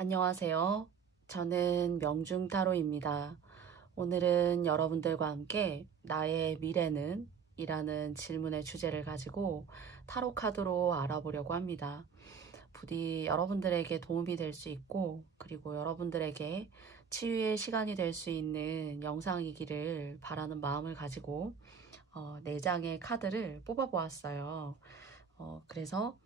안녕하세요. 저는 명중타로입니다. 오늘은 여러분들과 함께 나의 미래는? 이라는 질문의 주제를 가지고 타로 카드로 알아보려고 합니다. 부디 여러분들에게 도움이 될 수 있고, 그리고 여러분들에게 치유의 시간이 될 수 있는 영상이기를 바라는 마음을 가지고 4장의 카드를 뽑아보았어요. 그래서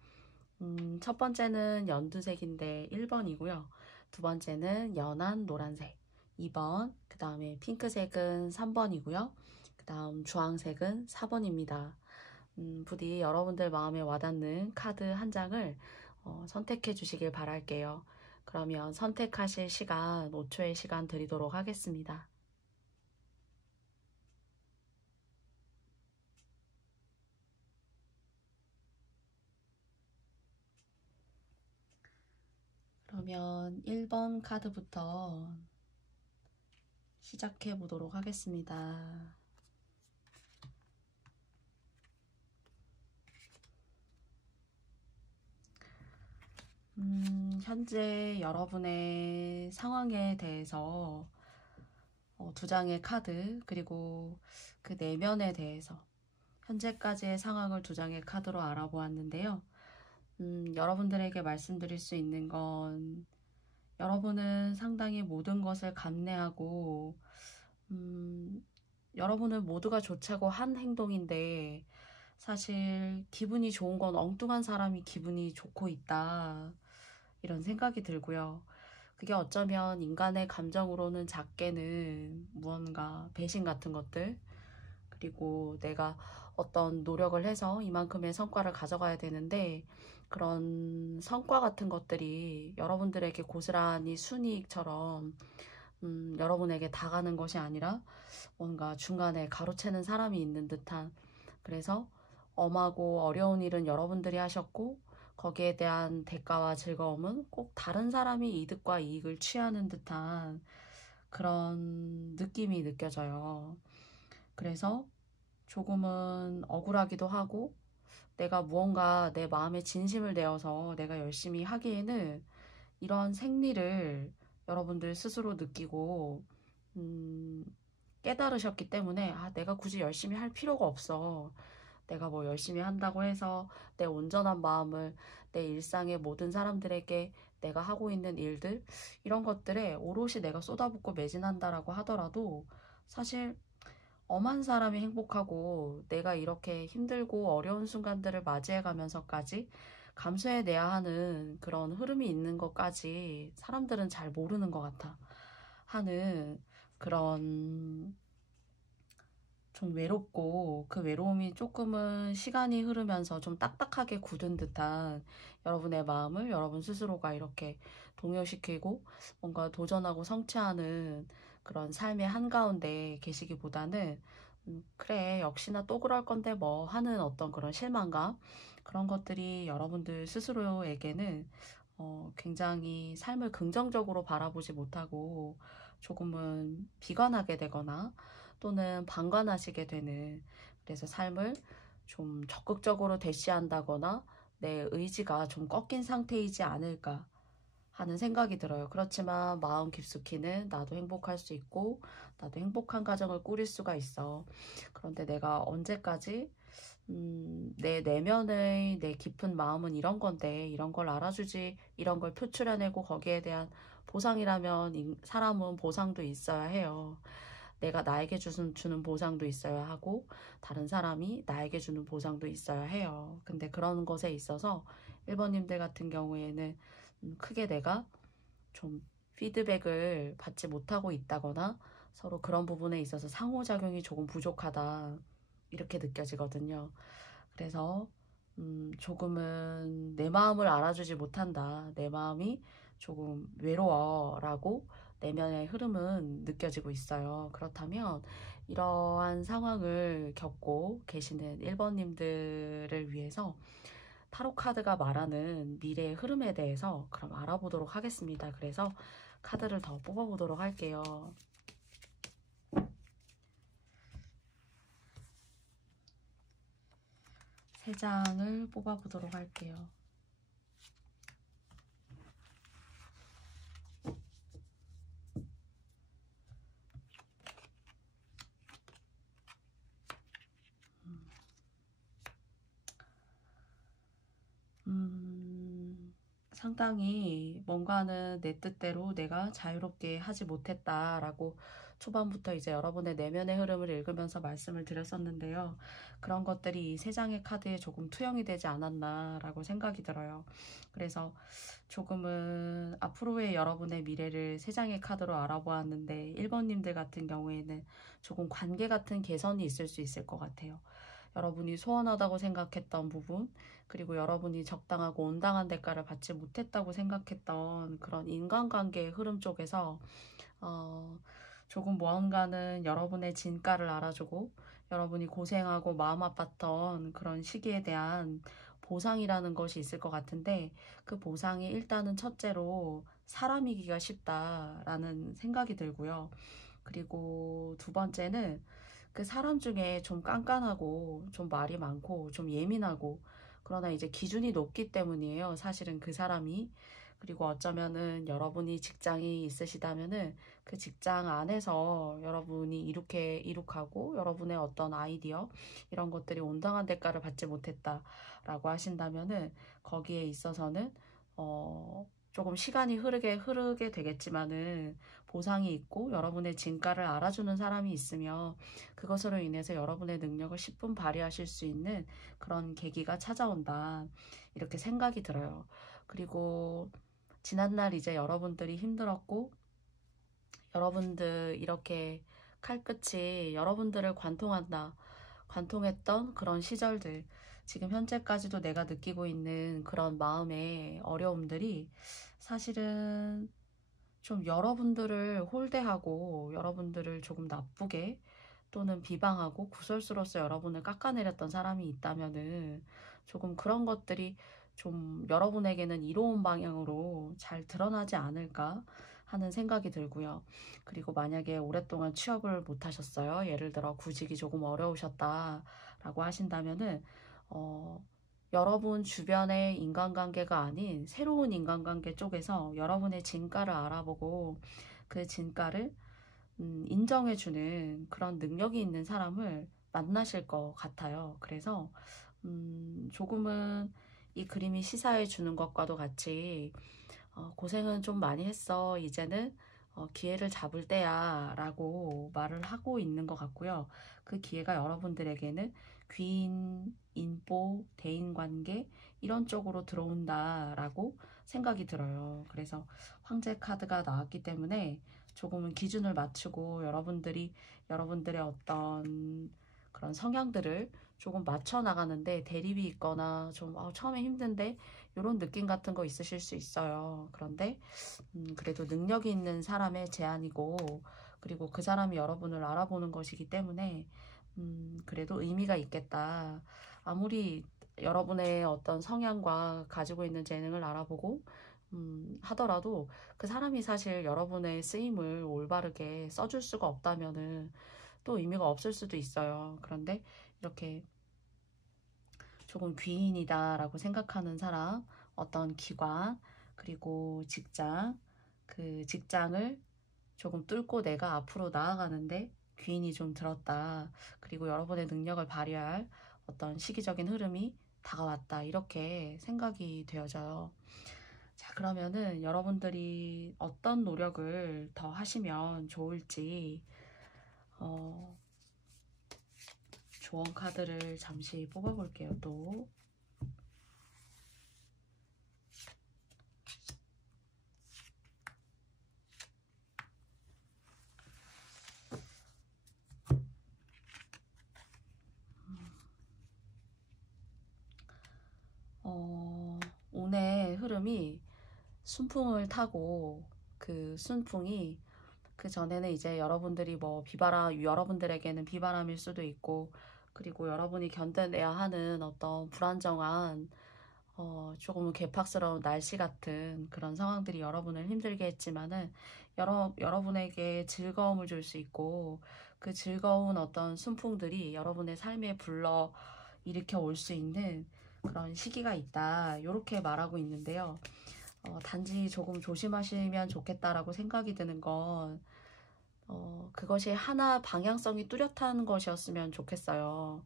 첫 번째는 연두색인데 1번이고요. 두 번째는 연한 노란색 2번, 그 다음에 핑크색은 3번이고요. 그 다음 주황색은 4번입니다. 부디 여러분들 마음에 와닿는 카드 한 장을 선택해 주시길 바랄게요. 그러면 선택하실 시간 5초의 시간 드리도록 하겠습니다. 그러면 1번 카드부터 시작해 보도록 하겠습니다. 현재 여러분의 상황에 대해서 두 장의 카드, 그리고 그 내면에 대해서 현재까지의 상황을 두 장의 카드로 알아보았는데요. 여러분들에게 말씀드릴 수 있는 건 여러분은 상당히 모든 것을 감내하고 여러분은 모두가 좋자고 한 행동인데 사실 기분이 좋은 건 엉뚱한 사람이 기분이 좋고 있다. 이런 생각이 들고요. 그게 어쩌면 인간의 감정으로는 작게는 무언가 배신 같은 것들, 그리고 내가 어떤 노력을 해서 이만큼의 성과를 가져가야 되는데 그런 성과 같은 것들이 여러분들에게 고스란히 순이익처럼 여러분에게 다가는 것이 아니라 뭔가 중간에 가로채는 사람이 있는 듯한, 그래서 엄하고 어려운 일은 여러분들이 하셨고 거기에 대한 대가와 즐거움은 꼭 다른 사람이 이득과 이익을 취하는 듯한 그런 느낌이 느껴져요. 그래서 조금은 억울하기도 하고 내가 무언가 내 마음에 진심을 내어서 내가 열심히 하기에는 이런 생리를 여러분들 스스로 느끼고 깨달으셨기 때문에 내가 굳이 열심히 할 필요가 없어. 내가 뭐 열심히 한다고 해서 내 온전한 마음을 내 일상의 모든 사람들에게 내가 하고 있는 일들, 이런 것들에 오롯이 내가 쏟아붓고 매진한다라고 하더라도 사실 엄한 사람이 행복하고 내가 이렇게 힘들고 어려운 순간들을 맞이해 가면서까지 감수해내야 하는 그런 흐름이 있는 것까지 사람들은 잘 모르는 것 같아 하는 그런, 좀 외롭고 그 외로움이 조금은 시간이 흐르면서 좀 딱딱하게 굳은 듯한 여러분의 마음을 여러분 스스로가 이렇게 동요시키고 뭔가 도전하고 성취하는 그런 삶의 한가운데 계시기보다는 그래 역시나 또 그럴 건데 뭐 하는 어떤 그런 실망감, 그런 것들이 여러분들 스스로에게는 굉장히 삶을 긍정적으로 바라보지 못하고 조금은 비관하게 되거나 또는 방관하시게 되는, 그래서 삶을 좀 적극적으로 대시한다거나 내 의지가 좀 꺾인 상태이지 않을까 하는 생각이 들어요. 그렇지만 마음 깊숙이는 나도 행복할 수 있고 나도 행복한 가정을 꾸릴 수가 있어. 그런데 내가 언제까지 내 내면의 내 깊은 마음은 이런 건데 이런 걸 알아주지, 이런 걸 표출해내고 거기에 대한 보상이라면 사람은 보상도 있어야 해요. 내가 나에게 주는 보상도 있어야 하고 다른 사람이 나에게 주는 보상도 있어야 해요. 근데 그런 것에 있어서 1번님들 같은 경우에는 크게 내가 좀 피드백을 받지 못하고 있다거나 서로 그런 부분에 있어서 상호작용이 조금 부족하다, 이렇게 느껴지거든요. 그래서 조금은 내 마음을 알아주지 못한다, 내 마음이 조금 외로워라고 내면의 흐름은 느껴지고 있어요. 그렇다면 이러한 상황을 겪고 계시는 1번님들을 위해서 타로 카드가 말하는 미래의 흐름에 대해서 그럼 알아보도록 하겠습니다. 그래서 카드를 더 뽑아보도록 할게요. 세 장을 뽑아보도록 할게요. 상당히 뭔가는 내 뜻대로 내가 자유롭게 하지 못했다라고 초반부터 이제 여러분의 내면의 흐름을 읽으면서 말씀을 드렸었는데요. 그런 것들이 이 세 장의 카드에 조금 투영이 되지 않았나라고 생각이 들어요. 그래서 조금은 앞으로의 여러분의 미래를 세 장의 카드로 알아보았는데 1번님들 같은 경우에는 조금 관계 같은 개선이 있을 수 있을 것 같아요. 여러분이 소원하다고 생각했던 부분, 그리고 여러분이 적당하고 온당한 대가를 받지 못했다고 생각했던 그런 인간관계의 흐름 쪽에서 조금 무언가는 여러분의 진가를 알아주고 여러분이 고생하고 마음 아팠던 그런 시기에 대한 보상이라는 것이 있을 것 같은데, 그 보상이 일단은 첫째로 사람이기가 쉽다라는 생각이 들고요. 그리고 두 번째는 그 사람 중에 좀 깐깐하고 좀 말이 많고 좀 예민하고, 그러나 이제 기준이 높기 때문이에요. 사실은 그 사람이. 그리고 어쩌면은 여러분이 직장이 있으시다면은 그 직장 안에서 여러분이 이룩하고 여러분의 어떤 아이디어 이런 것들이 온당한 대가를 받지 못했다라고 하신다면은 거기에 있어서는 조금 시간이 흐르게 되겠지만은 보상이 있고 여러분의 진가를 알아주는 사람이 있으며 그것으로 인해서 여러분의 능력을 10분 발휘하실 수 있는 그런 계기가 찾아온다, 이렇게 생각이 들어요. 그리고 지난날 이제 여러분들이 힘들었고 여러분들 이렇게 칼끝이 여러분들을 관통했던 그런 시절들, 지금 현재까지도 내가 느끼고 있는 그런 마음의 어려움들이 사실은 좀 여러분들을 홀대하고 여러분들을 조금 나쁘게 또는 비방하고 구설수로서 여러분을 깎아내렸던 사람이 있다면은 조금 그런 것들이 좀 여러분에게는 이로운 방향으로 잘 드러나지 않을까 하는 생각이 들고요. 그리고 만약에 오랫동안 취업을 못 하셨어요. 예를 들어 구직이 조금 어려우셨다라고 하신다면은 여러분 주변의 인간관계가 아닌 새로운 인간관계 쪽에서 여러분의 진가를 알아보고 그 진가를 인정해주는 그런 능력이 있는 사람을 만나실 것 같아요. 그래서 조금은 이 그림이 시사해 주는 것과도 같이 고생은 좀 많이 했어. 이제는 기회를 잡을 때야 라고 말을 하고 있는 것 같고요. 그 기회가 여러분들에게는 귀인, 인보, 대인관계 이런 쪽으로 들어온다라고 생각이 들어요. 그래서 황제 카드가 나왔기 때문에 조금은 기준을 맞추고 여러분들이 여러분들의 어떤 그런 성향들을 조금 맞춰 나가는데 대립이 있거나 좀 처음에 힘든데 이런 느낌 같은 거 있으실 수 있어요. 그런데 그래도 능력이 있는 사람의 제안이고, 그리고 그 사람이 여러분을 알아보는 것이기 때문에 그래도 의미가 있겠다. 아무리 여러분의 어떤 성향과 가지고 있는 재능을 알아보고 하더라도 그 사람이 사실 여러분의 쓰임을 올바르게 써줄 수가 없다면은 또 의미가 없을 수도 있어요. 그런데 이렇게 조금 귀인이다라고 생각하는 사람, 어떤 기관, 그리고 직장, 그 직장을 조금 뚫고 내가 앞으로 나아가는데 귀인이 좀 들었다. 그리고 여러분의 능력을 발휘할 어떤 시기적인 흐름이 다가왔다. 이렇게 생각이 되어져요. 자, 그러면은 여러분들이 어떤 노력을 더 하시면 좋을지 어, 조언 카드를 잠시 뽑아볼게요. 또 운의 흐름이 순풍을 타고, 그 순풍이 그 전에는 이제 여러분들이 뭐 여러분들에게는 비바람일 수도 있고, 그리고 여러분이 견뎌내야 하는 어떤 불안정한 조금 개팍스러운 날씨 같은 그런 상황들이 여러분을 힘들게 했지만은 여러분에게 즐거움을 줄 수 있고, 그 즐거운 어떤 순풍들이 여러분의 삶에 불러 일으켜 올 수 있는 그런 시기가 있다, 이렇게 말하고 있는데요. 단지 조금 조심하시면 좋겠다라고 생각이 드는 건 그것이 하나 방향성이 뚜렷한 것이었으면 좋겠어요.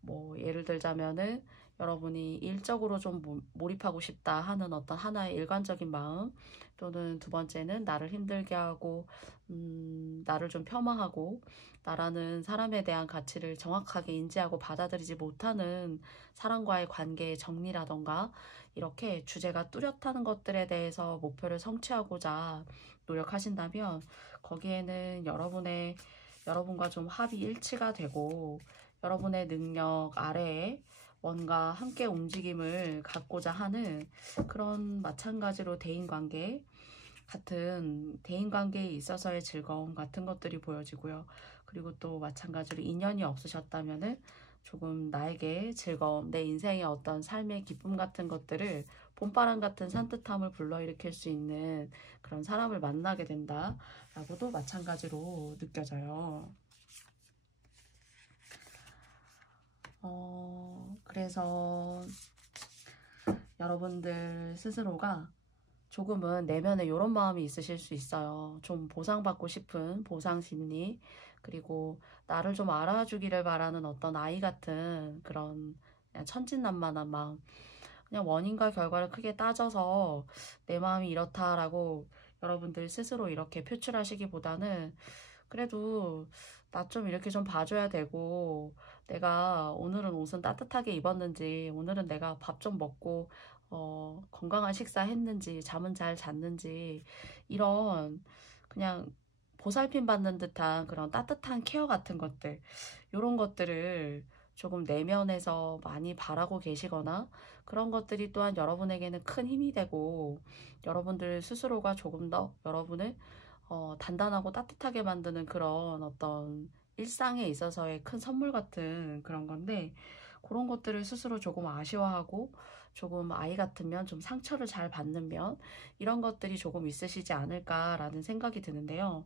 뭐 예를 들자면은 여러분이 일적으로 좀 몰입하고 싶다 하는 어떤 하나의 일관적인 마음, 또는 두 번째는 나를 힘들게 하고 나를 좀 폄하하고 나라는 사람에 대한 가치를 정확하게 인지하고 받아들이지 못하는 사람과의 관계의 정리라던가, 이렇게 주제가 뚜렷한 것들에 대해서 목표를 성취하고자 노력하신다면, 거기에는 여러분과 좀 합이 일치가 되고 여러분의 능력 아래에 뭔가 함께 움직임을 갖고자 하는 그런, 마찬가지로 대인관계에 있어서의 즐거움 같은 것들이 보여지고요. 그리고 또 마찬가지로 인연이 없으셨다면은 조금 나에게 즐거움, 내 인생의 어떤 삶의 기쁨 같은 것들을, 봄바람 같은 산뜻함을 불러일으킬 수 있는 그런 사람을 만나게 된다라고도 마찬가지로 느껴져요. 그래서 여러분들 스스로가 조금은 내면에 이런 마음이 있으실 수 있어요. 좀 보상받고 싶은 보상심리, 그리고 나를 좀 알아주기를 바라는 어떤 아이 같은 그런 그냥 천진난만한 마음. 그냥 원인과 결과를 크게 따져서 내 마음이 이렇다라고 여러분들 스스로 이렇게 표출하시기보다는, 그래도 나 좀 이렇게 좀 봐줘야 되고, 내가 오늘은 옷은 따뜻하게 입었는지, 오늘은 내가 밥 좀 먹고 건강한 식사 했는지, 잠은 잘 잤는지, 이런 그냥 보살핌 받는 듯한 그런 따뜻한 케어 같은 것들, 이런 것들을 조금 내면에서 많이 바라고 계시거나, 그런 것들이 또한 여러분에게는 큰 힘이 되고, 여러분들 스스로가 조금 더 여러분을 단단하고 따뜻하게 만드는 그런 어떤 일상에 있어서의 큰 선물 같은 그런 건데, 그런 것들을 스스로 조금 아쉬워하고, 조금 아이 같으면 좀 상처를 잘 받는 면, 이런 것들이 조금 있으시지 않을까라는 생각이 드는데요.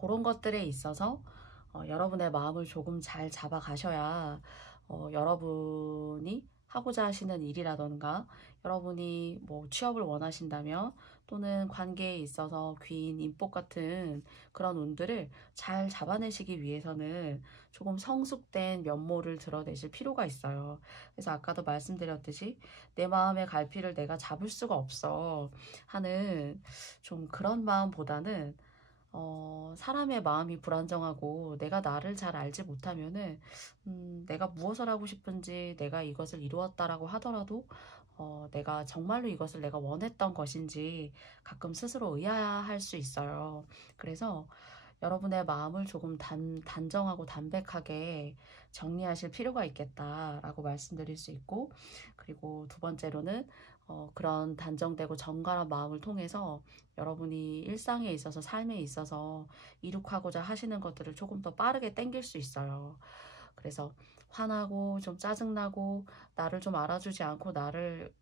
그런 것들에 있어서 여러분의 마음을 조금 잘 잡아가셔야 여러분이 하고자 하시는 일이라던가, 여러분이 뭐 취업을 원하신다면, 또는 관계에 있어서 귀인, 인복 같은 그런 운들을 잘 잡아내시기 위해서는 조금 성숙된 면모를 드러내실 필요가 있어요. 그래서 아까도 말씀드렸듯이 내 마음의 갈피를 내가 잡을 수가 없어 하는 좀 그런 마음보다는, 사람의 마음이 불안정하고 내가 나를 잘 알지 못하면은, 내가 무엇을 하고 싶은지, 내가 이것을 이루었다라고 하더라도, 내가 정말로 이것을 내가 원했던 것인지 가끔 스스로 의아할 수 있어요. 그래서 여러분의 마음을 조금 단정하고 담백하게 정리하실 필요가 있겠다라고 말씀드릴 수 있고, 그리고 두 번째로는 그런 단정되고 정갈한 마음을 통해서 여러분이 일상에 있어서, 삶에 있어서 이룩하고자 하시는 것들을 조금 더 빠르게 땡길 수 있어요. 그래서 화나고 좀 짜증나고 나를 좀 알아주지 않고 나를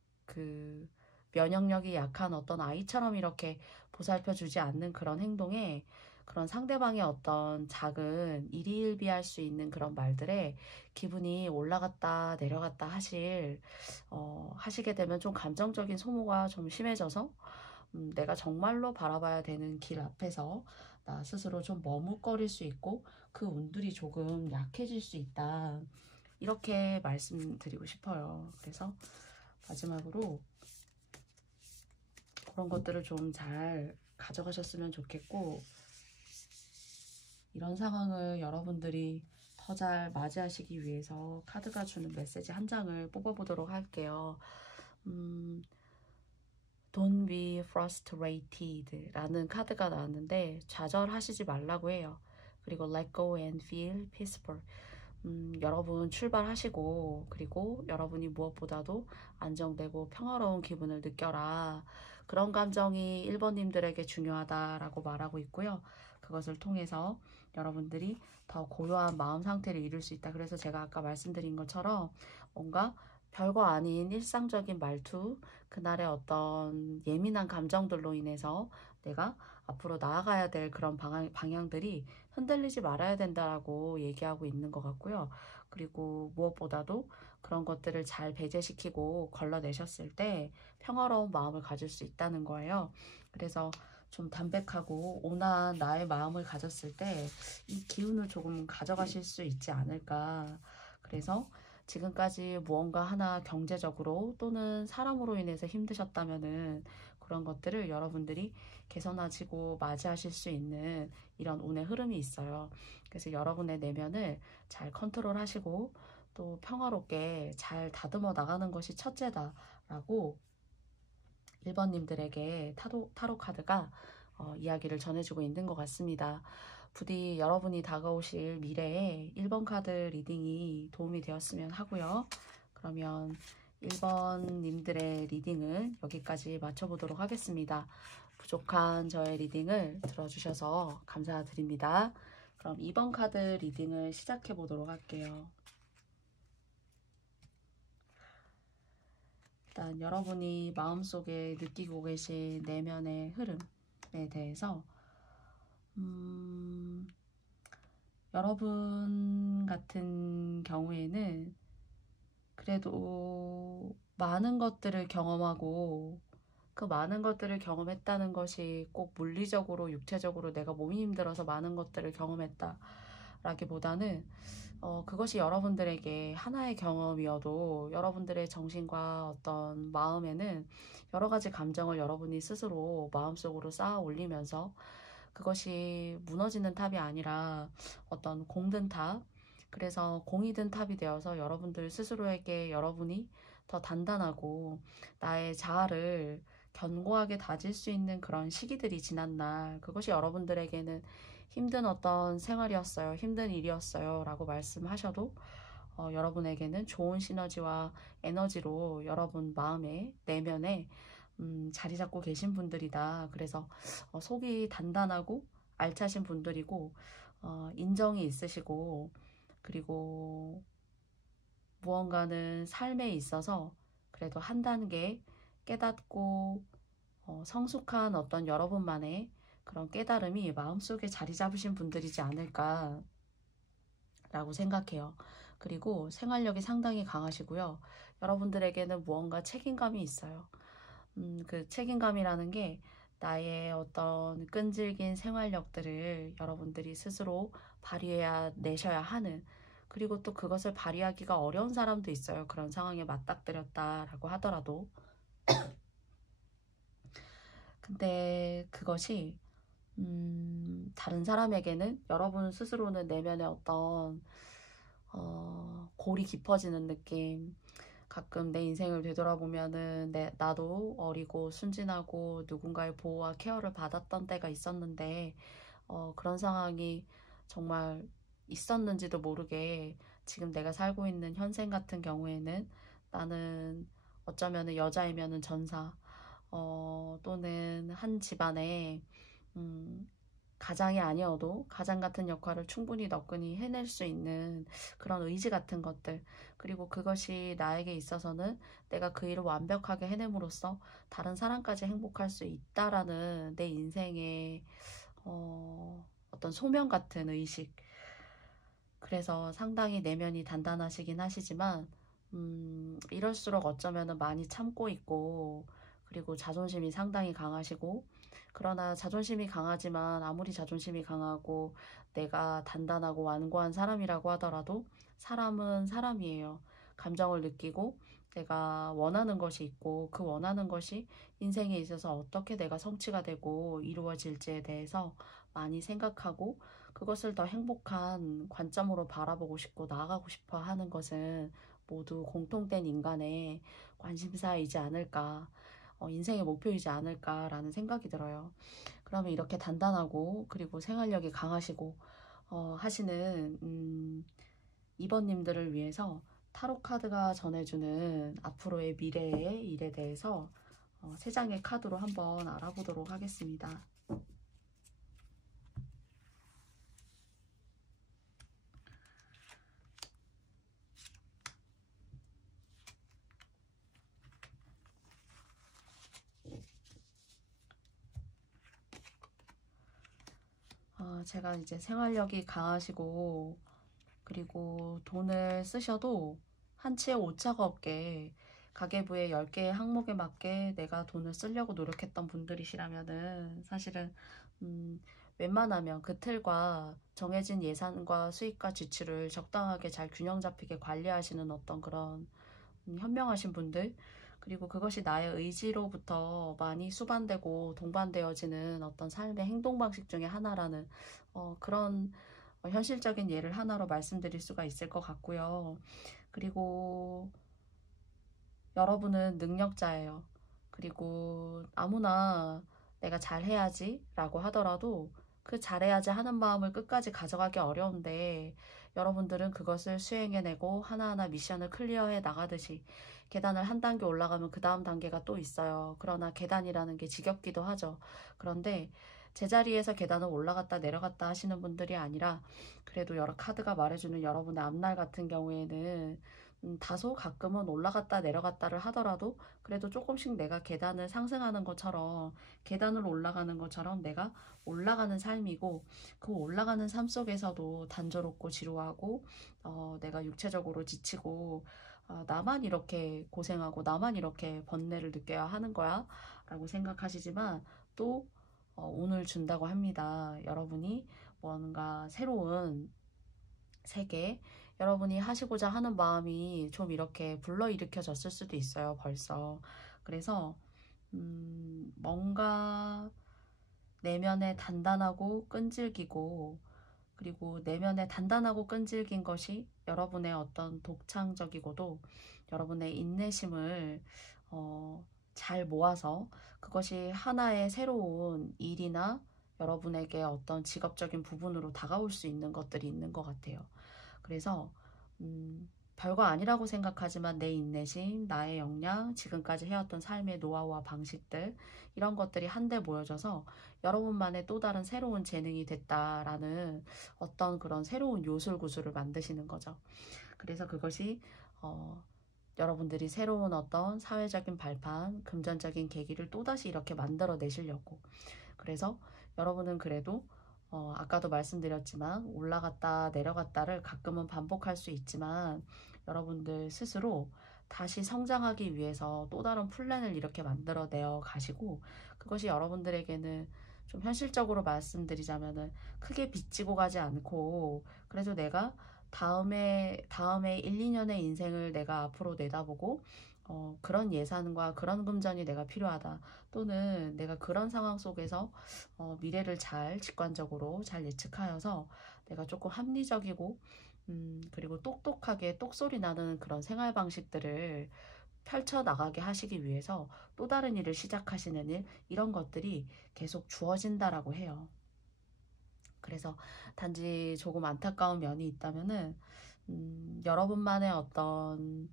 면역력이 약한 어떤 아이처럼 이렇게 보살펴주지 않는 그런 행동에, 그런 상대방의 어떤 작은 일희일비할 수 있는 그런 말들에 기분이 올라갔다 내려갔다 하시게 되면 좀 감정적인 소모가 좀 심해져서, 내가 정말로 바라봐야 되는 길 앞에서 나 스스로 좀 머뭇거릴 수 있고 그 운들이 조금 약해질 수 있다, 이렇게 말씀드리고 싶어요. 그래서 마지막으로 그런 것들을 좀 잘 가져가셨으면 좋겠고, 이런 상황을 여러분들이 더 잘 맞이하시기 위해서 카드가 주는 메시지 한 장을 뽑아보도록 할게요. Don't be frustrated 라는 카드가 나왔는데, 좌절하시지 말라고 해요. 그리고 let go and feel peaceful. 여러분 출발하시고, 그리고 여러분이 무엇보다도 안정되고 평화로운 기분을 느껴라. 그런 감정이 1번님들에게 중요하다라고 말하고 있고요. 그것을 통해서 여러분들이 더 고요한 마음 상태를 이룰 수 있다. 그래서 제가 아까 말씀드린 것처럼 뭔가 별거 아닌 일상적인 말투, 그날의 어떤 예민한 감정들로 인해서 내가 앞으로 나아가야 될 그런 방향들이 흔들리지 말아야 된다라고 얘기하고 있는 것 같고요. 그리고 무엇보다도 그런 것들을 잘 배제시키고 걸러내셨을 때 평화로운 마음을 가질 수 있다는 거예요. 그래서 좀 담백하고 온화한 나의 마음을 가졌을 때 이 기운을 조금 가져가실 수 있지 않을까. 그래서 지금까지 무언가 하나 경제적으로 또는 사람으로 인해서 힘드셨다면은 그런 것들을 여러분들이 개선하시고 맞이하실 수 있는 이런 운의 흐름이 있어요. 그래서 여러분의 내면을 잘 컨트롤하시고 또 평화롭게 잘 다듬어 나가는 것이 첫째다라고 1번님들에게 타로 카드가 이야기를 전해주고 있는 것 같습니다. 부디 여러분이 다가오실 미래에 1번 카드 리딩이 도움이 되었으면 하고요. 그러면 1번님들의 리딩을 여기까지 마쳐보도록 하겠습니다. 부족한 저의 리딩을 들어주셔서 감사드립니다. 그럼 2번 카드 리딩을 시작해 보도록 할게요. 일단 여러분이 마음속에 느끼고 계신 내면의 흐름에 대해서 여러분 같은 경우에는 그래도 많은 것들을 경험하고 그 많은 것들을 경험했다는 것이 꼭 물리적으로 육체적으로 내가 몸이 힘들어서 많은 것들을 경험했다 라기보다는 그것이 여러분들에게 하나의 경험이어도 여러분들의 정신과 어떤 마음에는 여러 가지 감정을 여러분이 스스로 마음속으로 쌓아 올리면서 그것이 무너지는 탑이 아니라 어떤 공든 탑, 그래서 공이 든 탑이 되어서 여러분들 스스로에게 여러분이 더 단단하고 나의 자아를 견고하게 다질 수 있는 그런 시기들이 지난 날, 그것이 여러분들에게는 힘든 어떤 생활이었어요, 힘든 일이었어요 라고 말씀하셔도 여러분에게는 좋은 시너지와 에너지로 여러분 마음에 내면에 자리 잡고 계신 분들이다. 그래서 속이 단단하고 알차신 분들이고 인정이 있으시고 그리고 무언가는 삶에 있어서 그래도 한 단계 깨닫고 성숙한 어떤 여러분만의 그런 깨달음이 마음속에 자리 잡으신 분들이지 않을까 라고 생각해요. 그리고 생활력이 상당히 강하시고요. 여러분들에게는 무언가 책임감이 있어요. 그 책임감이라는 게 나의 어떤 끈질긴 생활력들을 여러분들이 스스로 내셔야 하는, 그리고 또 그것을 발휘하기가 어려운 사람도 있어요. 그런 상황에 맞닥뜨렸다라고 하더라도. 근데 그것이 다른 사람에게는 여러분 스스로는 내면의 어떤 골이 깊어지는 느낌, 가끔 내 인생을 되돌아보면은 나도 어리고 순진하고 누군가의 보호와 케어를 받았던 때가 있었는데 그런 상황이 정말 있었는지도 모르게 지금 내가 살고 있는 현생 같은 경우에는 나는 어쩌면은 여자이면은 전사 또는 한 집안에 가장이 아니어도 가장 같은 역할을 충분히 너끈히 해낼 수 있는 그런 의지 같은 것들, 그리고 그것이 나에게 있어서는 내가 그 일을 완벽하게 해냄으로써 다른 사람까지 행복할 수 있다라는 내 인생의 어떤 소명 같은 의식. 그래서 상당히 내면이 단단하시긴 하시지만 이럴수록 어쩌면은 많이 참고 있고 그리고 자존심이 상당히 강하시고, 그러나 자존심이 강하지만 아무리 자존심이 강하고 내가 단단하고 완고한 사람이라고 하더라도 사람은 사람이에요. 감정을 느끼고 내가 원하는 것이 있고 그 원하는 것이 인생에 있어서 어떻게 내가 성취가 되고 이루어질지에 대해서 많이 생각하고 그것을 더 행복한 관점으로 바라보고 싶고 나아가고 싶어 하는 것은 모두 공통된 인간의 관심사이지 않을까, 인생의 목표이지 않을까라는 생각이 들어요. 그러면 이렇게 단단하고 그리고 생활력이 강하시고 하시는 2번님들을 위해서 타로 카드가 전해주는 앞으로의 미래의 일에 대해서 3장의 카드로 한번 알아보도록 하겠습니다. 제가 이제 생활력이 강하시고 그리고 돈을 쓰셔도 한치의 오차가 없게 가계부의 10개의 항목에 맞게 내가 돈을 쓰려고 노력했던 분들이시라면은 사실은 웬만하면 그 틀과 정해진 예산과 수익과 지출을 적당하게 잘 균형 잡히게 관리하시는 어떤 그런 현명하신 분들, 그리고 그것이 나의 의지로부터 많이 수반되고 동반되어지는 어떤 삶의 행동 방식 중에 하나라는 그런 현실적인 예를 하나로 말씀드릴 수가 있을 것 같고요. 그리고 여러분은 능력자예요. 그리고 아무나 내가 잘해야지 라고 하더라도 그 잘해야지 하는 마음을 끝까지 가져가기 어려운데, 여러분들은 그것을 수행해내고 하나하나 미션을 클리어해 나가듯이 계단을 한 단계 올라가면 그 다음 단계가 또 있어요. 그러나 계단이라는 게 지겹기도 하죠. 그런데 제자리에서 계단을 올라갔다 내려갔다 하시는 분들이 아니라, 그래도 여러 카드가 말해주는 여러분의 앞날 같은 경우에는 다소 가끔은 올라갔다 내려갔다를 하더라도 그래도 조금씩 내가 계단을 상승하는 것처럼, 계단을 올라가는 것처럼 내가 올라가는 삶이고, 그 올라가는 삶 속에서도 단조롭고 지루하고 내가 육체적으로 지치고, 나만 이렇게 고생하고 나만 이렇게 번뇌를 느껴야 하는 거야 라고 생각하시지만, 또 운을 준다고 합니다. 여러분이 뭔가 새로운 세계, 여러분이 하시고자 하는 마음이 좀 이렇게 불러일으켜졌을 수도 있어요, 벌써. 그래서 뭔가 내면에 단단하고 끈질기고, 그리고 내면에 단단하고 끈질긴 것이 여러분의 어떤 독창적이고도 여러분의 인내심을 잘 모아서 그것이 하나의 새로운 일이나 여러분에게 어떤 직업적인 부분으로 다가올 수 있는 것들이 있는 것 같아요. 그래서 별거 아니라고 생각하지만 내 인내심, 나의 역량, 지금까지 해왔던 삶의 노하우와 방식들, 이런 것들이 한데 모여져서 여러분만의 또 다른 새로운 재능이 됐다라는 어떤 그런 새로운 요술구슬을 만드시는 거죠. 그래서 그것이 여러분들이 새로운 어떤 사회적인 발판, 금전적인 계기를 또다시 이렇게 만들어 내시려고. 그래서 여러분은 그래도 아까도 말씀드렸지만 올라갔다 내려갔다를 가끔은 반복할 수 있지만, 여러분들 스스로 다시 성장하기 위해서 또 다른 플랜을 이렇게 만들어내어 가시고, 그것이 여러분들에게는 좀 현실적으로 말씀드리자면은 크게 빚지고 가지 않고, 그래도 내가 다음에 1, 2년의 인생을 내가 앞으로 내다보고 그런 예산과 그런 금전이 내가 필요하다, 또는 내가 그런 상황 속에서 미래를 잘 직관적으로 잘 예측하여서 내가 조금 합리적이고 그리고 똑똑하게 똑소리 나는 그런 생활 방식들을 펼쳐나가게 하시기 위해서 또 다른 일을 시작하시는 일, 이런 것들이 계속 주어진다라고 해요. 그래서 단지 조금 안타까운 면이 있다면은 여러분만의 어떤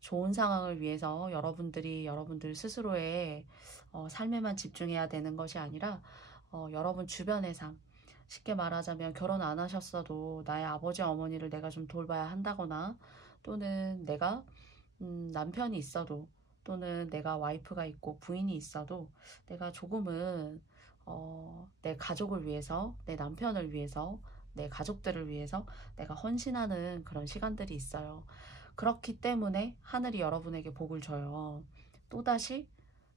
좋은 상황을 위해서 여러분들 스스로의 삶에만 집중해야 되는 것이 아니라 여러분 주변의 삶, 쉽게 말하자면 결혼 안 하셨어도 나의 아버지 어머니를 내가 좀 돌봐야 한다거나, 또는 내가 남편이 있어도, 또는 내가 와이프가 있고 부인이 있어도 내가 조금은 내 가족을 위해서, 내 남편을 위해서, 내 가족들을 위해서 내가 헌신하는 그런 시간들이 있어요. 그렇기 때문에 하늘이 여러분에게 복을 줘요. 또다시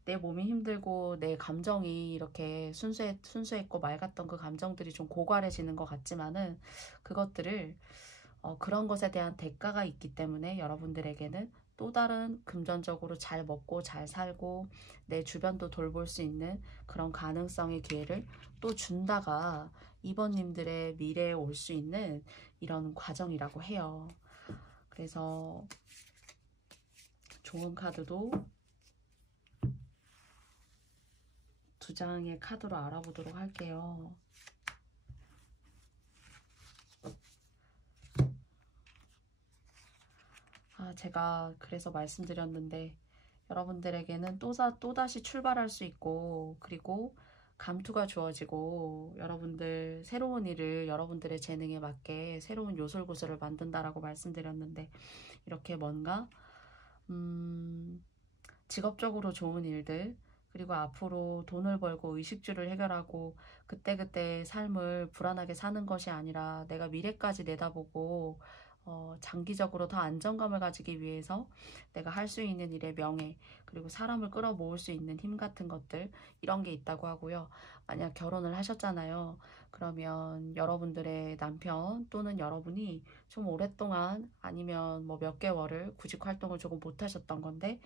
내 몸이 힘들고 내 감정이 이렇게 순수했고 맑았던 그 감정들이 좀 고갈해지는 것 같지만은, 그것들을 그런 것에 대한 대가가 있기 때문에 여러분들에게는 또 다른 금전적으로 잘 먹고 잘 살고 내 주변도 돌볼 수 있는 그런 가능성의 기회를 또 준다가 이번님들의 미래에 올 수 있는 이런 과정이라고 해요. 그래서 좋은 카드도 두 장의 카드로 알아보도록 할게요. 제가 그래서 말씀드렸는데, 여러분들에게는 또다시 출발할 수 있고, 그리고 감투가 주어지고, 여러분들 새로운 일을 여러분들의 재능에 맞게 새로운 요술구슬을 만든다라고 말씀드렸는데, 이렇게 뭔가 직업적으로 좋은 일들, 그리고 앞으로 돈을 벌고 의식주를 해결하고 그때그때 삶을 불안하게 사는 것이 아니라 내가 미래까지 내다보고 장기적으로 더 안정감을 가지기 위해서 내가 할 수 있는 일의 명예, 그리고 사람을 끌어모을 수 있는 힘 같은 것들, 이런 게 있다고 하고요. 만약 결혼을 하셨잖아요. 그러면 여러분들의 남편 또는 여러분이 좀 오랫동안 아니면 뭐 몇 개월을 구직 활동을 조금 못 하셨던 건데,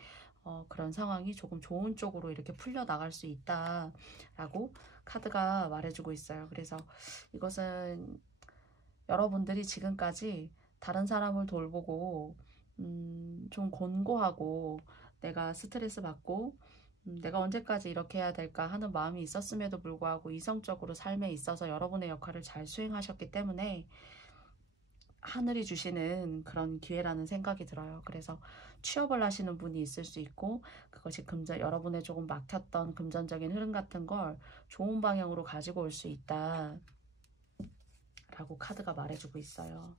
그런 상황이 조금 좋은 쪽으로 이렇게 풀려 나갈 수 있다라고 카드가 말해주고 있어요. 그래서 이것은 여러분들이 지금까지 다른 사람을 돌보고 좀 곤고하고 내가 스트레스 받고 내가 언제까지 이렇게 해야 될까 하는 마음이 있었음에도 불구하고 이성적으로 삶에 있어서 여러분의 역할을 잘 수행하셨기 때문에 하늘이 주시는 그런 기회라는 생각이 들어요. 그래서 취업을 하시는 분이 있을 수 있고 그것이 여러분의 조금 막혔던 금전적인 흐름 같은 걸 좋은 방향으로 가지고 올 수 있다 라고 카드가 말해주고 있어요.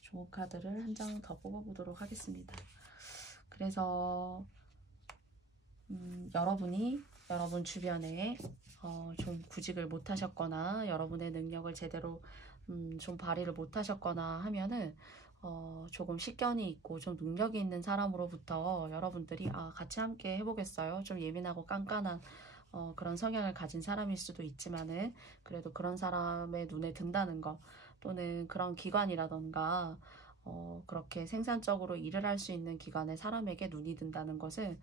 좋은 카드를 한 장 더 뽑아보도록 하겠습니다. 그래서 여러분이 여러분 주변에 좀 구직을 못 하셨거나 여러분의 능력을 제대로 좀 발휘를 못 하셨거나 하면은 조금 식견이 있고 좀 능력이 있는 사람으로부터 여러분들이 같이 함께 해보겠어요. 좀 예민하고 깐깐한 그런 성향을 가진 사람일 수도 있지만은 그래도 그런 사람의 눈에 든다는 거 또는 그런 기관이라던가 그렇게 생산적으로 일을 할 수 있는 기관의 사람에게 눈이 든다는 것은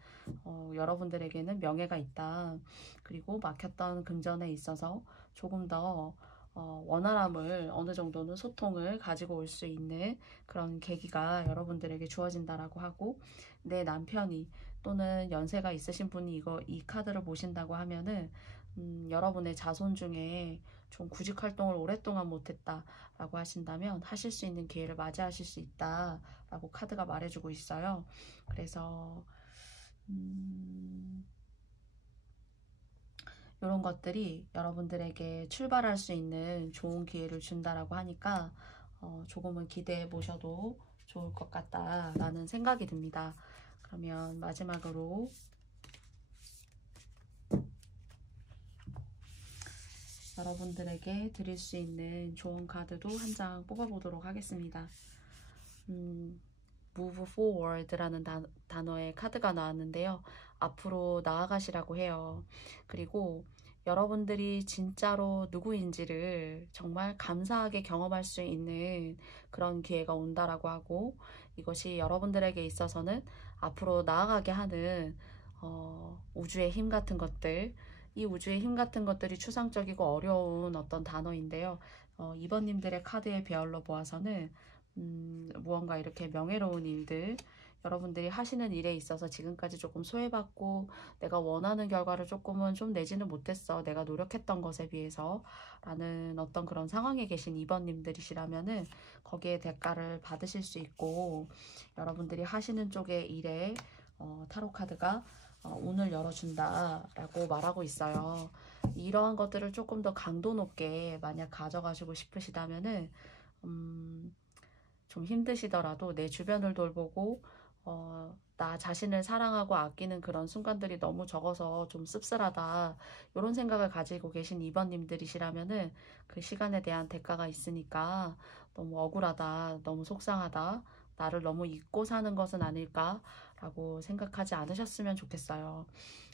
여러분들에게는 명예가 있다. 그리고 막혔던 금전에 있어서 조금 더 원활함을 어느 정도는 소통을 가지고 올 수 있는 그런 계기가 여러분들에게 주어진다라고 하고 내 남편이 또는 연세가 있으신 분이 이 카드를 보신다고 하면은 여러분의 자손 중에 좀 구직 활동을 오랫동안 못했다라고 하신다면 하실 수 있는 기회를 맞이하실 수 있다라고 카드가 말해주고 있어요. 그래서 이런 것들이 여러분들에게 출발할 수 있는 좋은 기회를 준다라고 하니까 조금은 기대해 보셔도 좋을 것 같다라는 생각이 듭니다. 그러면 마지막으로 여러분들에게 드릴 수 있는 좋은 카드도 한 장 뽑아보도록 하겠습니다. Move forward라는 단어의 카드가 나왔는데요. 앞으로 나아가시라고 해요. 그리고 여러분들이 진짜로 누구인지를 정말 감사하게 경험할 수 있는 그런 기회가 온다라고 하고 이것이 여러분들에게 있어서는 앞으로 나아가게 하는 우주의 힘 같은 것들, 이 우주의 힘 같은 것들이 추상적이고 어려운 어떤 단어인데요. 2번님들의 카드의 배열로 보아서는 무언가 이렇게 명예로운 일들, 여러분들이 하시는 일에 있어서 지금까지 조금 소외받고 내가 원하는 결과를 조금은 좀 내지는 못했어. 내가 노력했던 것에 비해서 라는 어떤 그런 상황에 계신 2번님들이시라면은 거기에 대가를 받으실 수 있고 여러분들이 하시는 쪽의 일에 타로 카드가 운을 열어준다 라고 말하고 있어요. 이러한 것들을 조금 더 강도 높게 만약 가져가시고 싶으시다면은 좀 힘드시더라도 내 주변을 돌보고 나 자신을 사랑하고 아끼는 그런 순간들이 너무 적어서 좀 씁쓸하다 이런 생각을 가지고 계신 2번님들이시라면은 그 시간에 대한 대가가 있으니까 너무 억울하다, 너무 속상하다, 나를 너무 잊고 사는 것은 아닐까 라고 생각하지 않으셨으면 좋겠어요.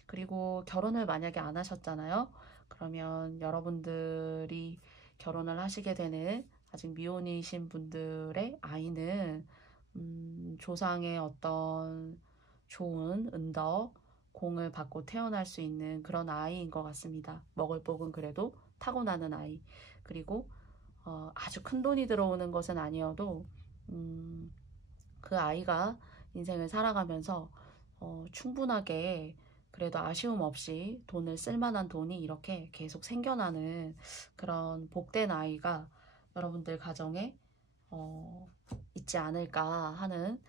그리고 결혼을 만약에 안 하셨잖아요. 그러면 여러분들이 결혼을 하시게 되는 아직 미혼이신 분들의 아이는 조상의 어떤 좋은 은덕, 공을 받고 태어날 수 있는 그런 아이인 것 같습니다. 먹을 복은 그래도 타고나는 아이. 그리고 아주 큰 돈이 들어오는 것은 아니어도 그 아이가 인생을 살아가면서 충분하게 그래도 아쉬움 없이 돈을 쓸만한 돈이 이렇게 계속 생겨나는 그런 복된 아이가 여러분들 가정에 있지 않을까 하는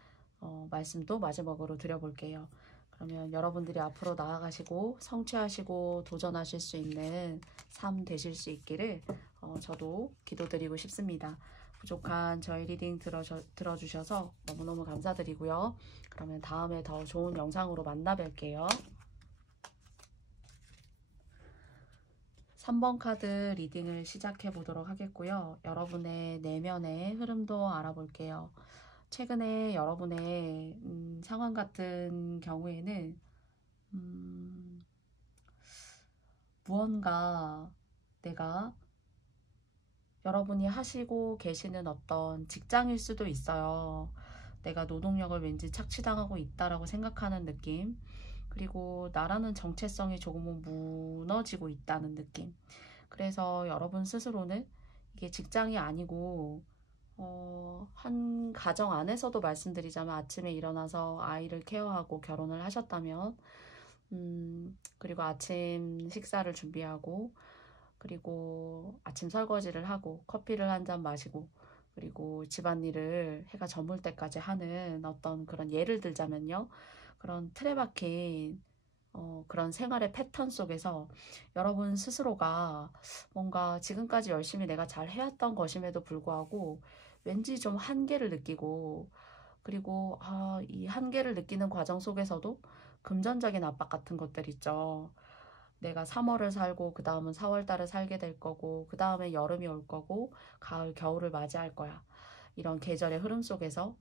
말씀도 마지막으로 드려볼게요. 그러면 여러분들이 앞으로 나아가시고 성취하시고 도전하실 수 있는 삶 되실 수 있기를 저도 기도드리고 싶습니다. 부족한 저희 리딩 들어주셔서 너무너무 감사드리고요. 그러면 다음에 더 좋은 영상으로 만나 뵐게요. 3번 카드 리딩을 시작해 보도록 하겠고요. 여러분의 내면의 흐름도 알아볼게요. 최근에 여러분의 상황 같은 경우에는 무언가 내가 여러분이 하시고 계시는 어떤 직장일 수도 있어요. 내가 노동력을 왠지 착취당하고 있다라고 생각하는 느낌. 그리고 나라는 정체성이 조금은 무너지고 있다는 느낌. 그래서 여러분 스스로는 이게 직장이 아니고 한 가정 안에서도 말씀드리자면 아침에 일어나서 아이를 케어하고 결혼을 하셨다면 그리고 아침 식사를 준비하고 그리고 아침 설거지를 하고 커피를 한 잔 마시고 그리고 집안일을 해가 저물 때까지 하는 어떤 그런 예를 들자면요. 그런 틀에 박힌 그런 생활의 패턴 속에서 여러분 스스로가 뭔가 지금까지 열심히 내가 잘 해왔던 것임에도 불구하고 왠지 좀 한계를 느끼고 그리고 이 한계를 느끼는 과정 속에서도 금전적인 압박 같은 것들 있죠. 내가 3월을 살고 그 다음은 4월 달을 살게 될 거고 그 다음에 여름이 올 거고 가을, 겨울을 맞이할 거야. 이런 계절의 흐름 속에서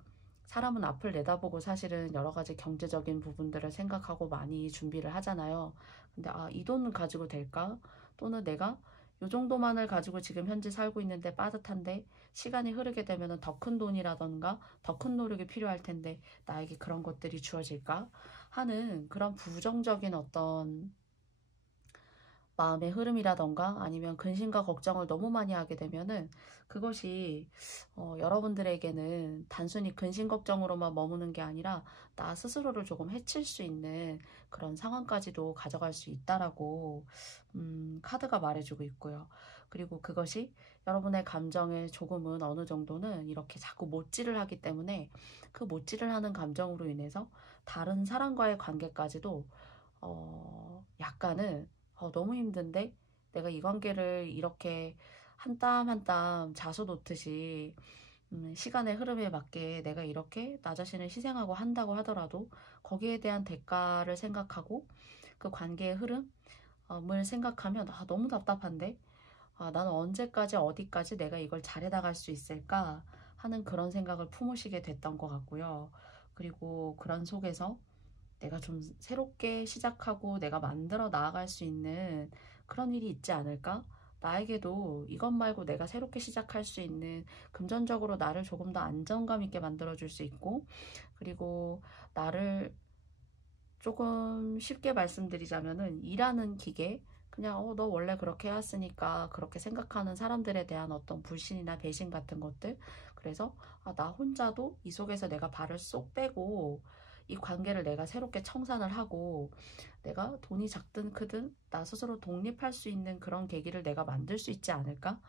사람은 앞을 내다보고 사실은 여러 가지 경제적인 부분들을 생각하고 많이 준비를 하잖아요. 근데 이 돈은 가지고 될까? 또는 내가 요 정도만을 가지고 지금 현재 살고 있는데 빠듯한데 시간이 흐르게 되면 더 큰 돈이라던가 더 큰 노력이 필요할 텐데 나에게 그런 것들이 주어질까? 하는 그런 부정적인 어떤 마음의 흐름이라던가 아니면 근심과 걱정을 너무 많이 하게 되면은 그것이 여러분들에게는 단순히 근심 걱정으로만 머무는 게 아니라 나 스스로를 조금 해칠 수 있는 그런 상황까지도 가져갈 수 있다라고 카드가 말해주고 있고요. 그리고 그것이 여러분의 감정에 조금은 어느 정도는 이렇게 자꾸 못질을 하기 때문에 그 못질을 하는 감정으로 인해서 다른 사람과의 관계까지도 약간은 너무 힘든데 내가 이 관계를 이렇게 한 땀 한 땀 자수 놓듯이 시간의 흐름에 맞게 내가 이렇게 나 자신을 희생하고 한다고 하더라도 거기에 대한 대가를 생각하고 그 관계의 흐름을 생각하면 너무 답답한데 나는 언제까지 어디까지 내가 이걸 잘해 나갈 수 있을까 하는 그런 생각을 품으시게 됐던 것 같고요. 그리고 그런 속에서 내가 좀 새롭게 시작하고 내가 만들어 나아갈 수 있는 그런 일이 있지 않을까? 나에게도 이것 말고 내가 새롭게 시작할 수 있는 금전적으로 나를 조금 더 안정감 있게 만들어줄 수 있고 그리고 나를 조금 쉽게 말씀드리자면은 일하는 기계 그냥 너 원래 그렇게 해왔으니까 그렇게 생각하는 사람들에 대한 어떤 불신이나 배신 같은 것들 그래서 나 혼자도 이 속에서 내가 발을 쏙 빼고 이 관계를 내가 새롭게 청산을 하고 내가 돈이 작든 크든 나 스스로 독립할 수 있는 그런 계기를 내가 만들 수 있지 않을까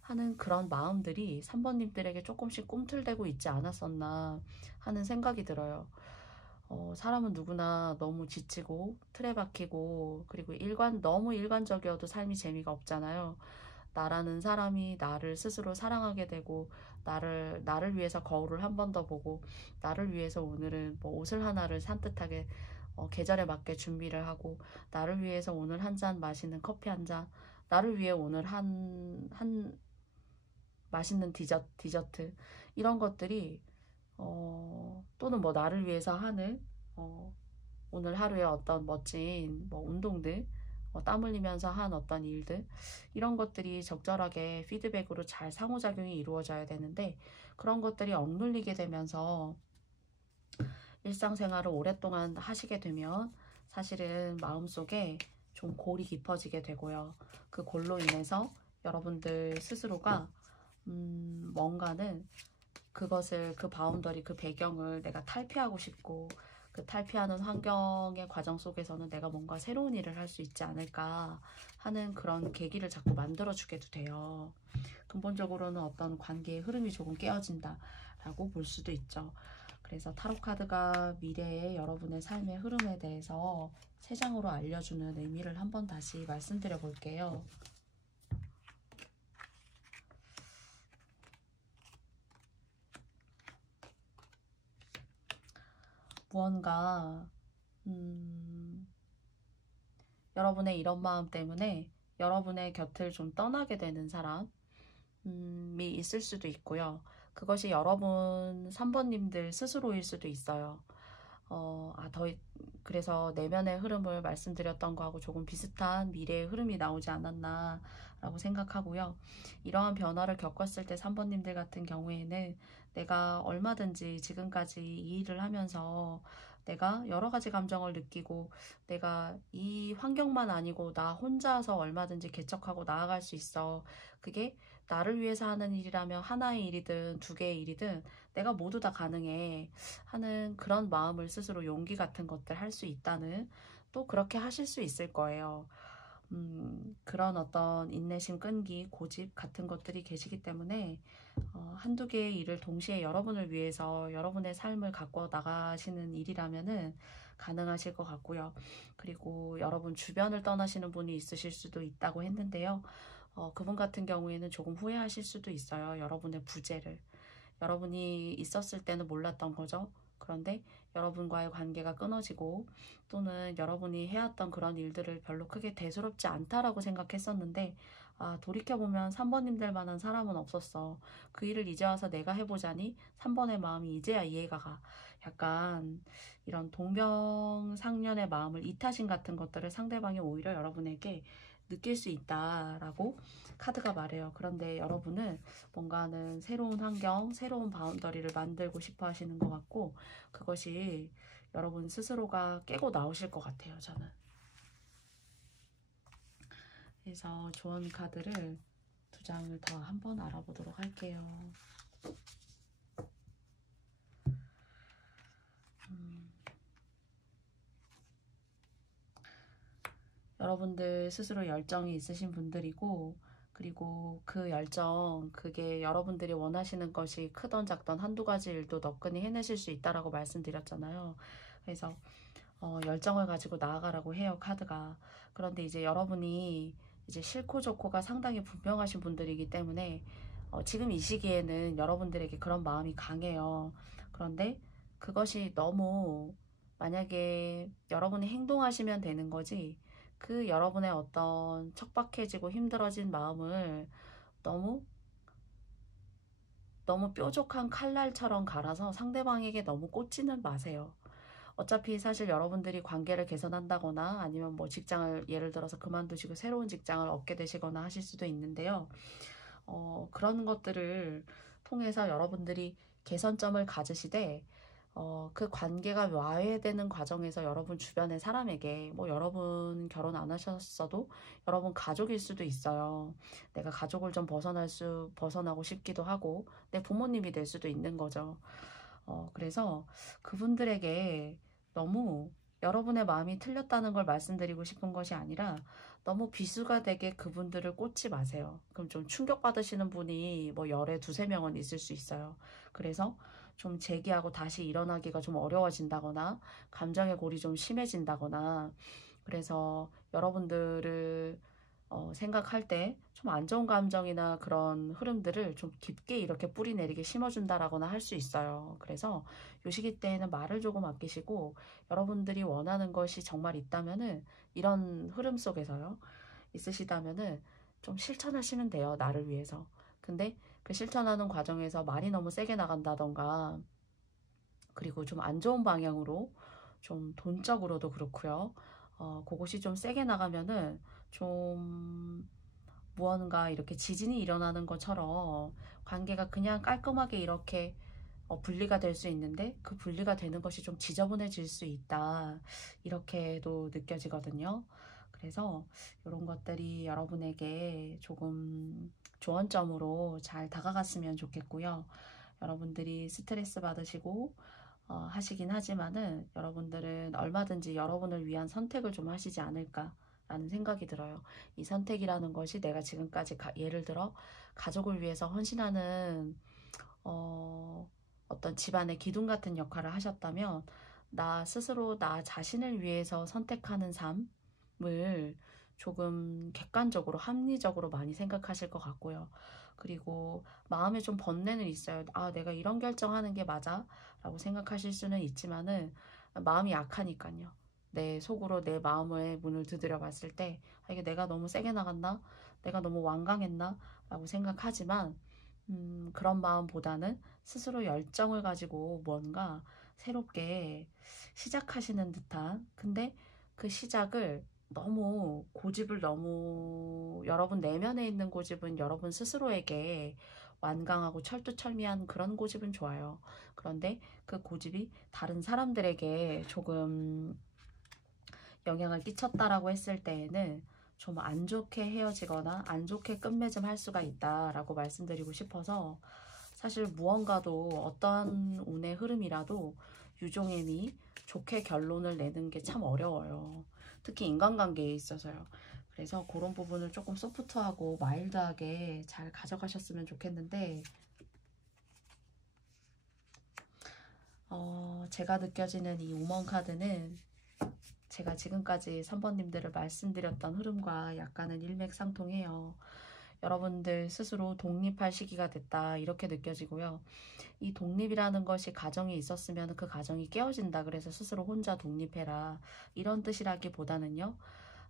하는 그런 마음들이 3번님들에게 조금씩 꿈틀대고 있지 않았었나 하는 생각이 들어요. 사람은 누구나 너무 지치고 틀에 박히고 그리고 너무 일관적이어도 삶이 재미가 없잖아요. 나라는 사람이 나를 스스로 사랑하게 되고 나를 위해서 거울을 한 번 더 보고 나를 위해서 오늘은 뭐 옷을 하나를 산뜻하게 계절에 맞게 준비를 하고 나를 위해서 오늘 한 잔 마시는 커피 한 잔 나를 위해 오늘 한 맛있는 디저트 이런 것들이 또는 뭐 나를 위해서 하는 오늘 하루에 어떤 멋진 뭐 운동들 땀 흘리면서 한 어떤 일들 이런 것들이 적절하게 피드백으로 잘 상호작용이 이루어져야 되는데 그런 것들이 억눌리게 되면서 일상생활을 오랫동안 하시게 되면 사실은 마음속에 좀 골이 깊어지게 되고요. 그 골로 인해서 여러분들 스스로가 뭔가는 그것을 그 바운더리 그 배경을 내가 탈피하고 싶고 그 탈피하는 환경의 과정 속에서는 내가 뭔가 새로운 일을 할 수 있지 않을까 하는 그런 계기를 자꾸 만들어주게도 돼요. 근본적으로는 어떤 관계의 흐름이 조금 깨어진다라고 볼 수도 있죠. 그래서 타로 카드가 미래의 여러분의 삶의 흐름에 대해서 세 장으로 알려주는 의미를 한번 다시 말씀드려 볼게요. 무언가 여러분의 이런 마음 때문에 여러분의 곁을 좀 떠나게 되는 사람이 있을 수도 있고요. 그것이 여러분 3번님들 스스로일 수도 있어요. 그래서 내면의 흐름을 말씀드렸던 거하고 조금 비슷한 미래의 흐름이 나오지 않았나 라고 생각하고요. 이러한 변화를 겪었을 때 3번님들 같은 경우에는 내가 얼마든지 지금까지 이 일을 하면서 내가 여러 가지 감정을 느끼고 내가 이 환경만 아니고 나 혼자서 얼마든지 개척하고 나아갈 수 있어. 그게 나를 위해서 하는 일이라면 하나의 일이든 두 개의 일이든 내가 모두 다 가능해 하는 그런 마음을 스스로 용기 같은 것들 할 수 있다는, 또 그렇게 하실 수 있을 거예요. 그런 어떤 인내심, 끈기, 고집 같은 것들이 계시기 때문에 한두 개의 일을 동시에 여러분을 위해서 여러분의 삶을 갖고 나가시는 일이라면은 가능하실 것 같고요. 그리고 여러분 주변을 떠나시는 분이 있으실 수도 있다고 했는데요. 그분 같은 경우에는 조금 후회하실 수도 있어요. 여러분의 부재를. 여러분이 있었을 때는 몰랐던 거죠. 그런데 여러분과의 관계가 끊어지고 또는 여러분이 해왔던 그런 일들을 별로 크게 대수롭지 않다라고 생각했었는데, 돌이켜보면 3번님들 만한 사람은 없었어. 그 일을 이제 와서 내가 해보자니 3번의 마음이 이제야 이해가 가. 약간 이런 동병상련의 마음을, 이타심 같은 것들을 상대방이 오히려 여러분에게 느낄 수 있다라고 카드가 말해요. 그런데 여러분은 뭔가는 새로운 환경, 새로운 바운더리를 만들고 싶어 하시는 것 같고, 그것이 여러분 스스로가 깨고 나오실 것 같아요, 저는. 그래서 조언 카드를 두 장을 더 한번 알아보도록 할게요. 여러분들 스스로 열정이 있으신 분들이고, 그리고 그 열정, 그게 여러분들이 원하시는 것이 크던 작던 한두 가지 일도 너끈히 해내실 수 있다라고 말씀드렸잖아요. 그래서 열정을 가지고 나아가라고 해요, 카드가. 그런데 이제 여러분이 이제 싫고 좋고가 상당히 분명하신 분들이기 때문에 지금 이 시기에는 여러분들에게 그런 마음이 강해요. 그런데 그것이 너무, 만약에 여러분이 행동하시면 되는 거지, 그 여러분의 어떤 척박해지고 힘들어진 마음을 너무 너무 뾰족한 칼날처럼 갈아서 상대방에게 너무 꽂지는 마세요. 어차피 사실 여러분들이 관계를 개선한다거나 아니면 뭐 직장을 예를 들어서 그만두시고 새로운 직장을 얻게 되시거나 하실 수도 있는데요. 그런 것들을 통해서 여러분들이 개선점을 가지시되, 그 관계가 와해되는 과정에서 여러분 주변의 사람에게, 뭐 여러분 결혼 안 하셨어도 여러분 가족일 수도 있어요. 내가 가족을 좀 벗어나고 싶기도 하고 내 부모님이 될 수도 있는 거죠. 그래서 그분들에게 너무 여러분의 마음이 틀렸다는 걸 말씀드리고 싶은 것이 아니라, 너무 비수가 되게 그분들을 꽂지 마세요. 그럼 좀 충격받으시는 분이 뭐 열에 두세 명은 있을 수 있어요. 그래서 좀 재기하고 다시 일어나기가 좀 어려워진다거나 감정의 골이 좀 심해진다거나, 그래서 여러분들을 생각할 때 좀 안 좋은 감정이나 그런 흐름들을 좀 깊게 이렇게 뿌리 내리게 심어준다라거나 할 수 있어요. 그래서 요 시기 때에는 말을 조금 아끼시고, 여러분들이 원하는 것이 정말 있다면은, 이런 흐름 속에서요, 있으시다면은 좀 실천하시면 돼요, 나를 위해서. 근데 그 실천하는 과정에서 말이 너무 세게 나간다던가, 그리고 좀 안 좋은 방향으로, 좀 돈적으로도 그렇고요. 그것이 좀 세게 나가면은 좀 무언가 이렇게 지진이 일어나는 것처럼 관계가 그냥 깔끔하게 이렇게 분리가 될 수 있는데, 그 분리가 되는 것이 좀 지저분해질 수 있다, 이렇게도 느껴지거든요. 그래서 이런 것들이 여러분에게 조금 조언점으로 잘 다가갔으면 좋겠고요. 여러분들이 스트레스 받으시고 하시긴 하지만은, 여러분들은 얼마든지 여러분을 위한 선택을 좀 하시지 않을까 라는 생각이 들어요. 이 선택이라는 것이 내가 지금까지 예를 들어 가족을 위해서 헌신하는 어떤 집안의 기둥 같은 역할을 하셨다면, 나 스스로 나 자신을 위해서 선택하는 삶을 조금 객관적으로 합리적으로 많이 생각하실 것 같고요. 그리고 마음에 좀 번뇌는 있어요. 내가 이런 결정하는 게 맞아? 라고 생각하실 수는 있지만은, 마음이 약하니까요. 내 속으로 내 마음의 문을 두드려 봤을 때 이게 내가 너무 세게 나갔나? 내가 너무 완강했나? 라고 생각하지만 그런 마음보다는 스스로 열정을 가지고 뭔가 새롭게 시작하시는 듯한, 근데 그 시작을 너무 고집을 너무 여러분 내면에 있는 고집은 여러분 스스로에게 완강하고 철두철미한 그런 고집은 좋아요. 그런데 그 고집이 다른 사람들에게 조금 영향을 끼쳤다라고 했을 때에는 좀 안 좋게 헤어지거나 안 좋게 끝맺음 할 수가 있다라고 말씀드리고 싶어서, 사실 무언가도 어떠한 운의 흐름이라도 유종임이 좋게 결론을 내는 게 참 어려워요. 특히 인간관계에 있어서요. 그래서 그런 부분을 조금 소프트하고 마일드하게 잘 가져가셨으면 좋겠는데, 제가 느껴지는 이 우먼 카드는 제가 지금까지 3번님들을 말씀드렸던 흐름과 약간은 일맥상통해요. 여러분들 스스로 독립할 시기가 됐다, 이렇게 느껴지고요. 이 독립이라는 것이 가정에 있었으면 그 가정이 깨어진다, 그래서 스스로 혼자 독립해라, 이런 뜻이라기보다는요,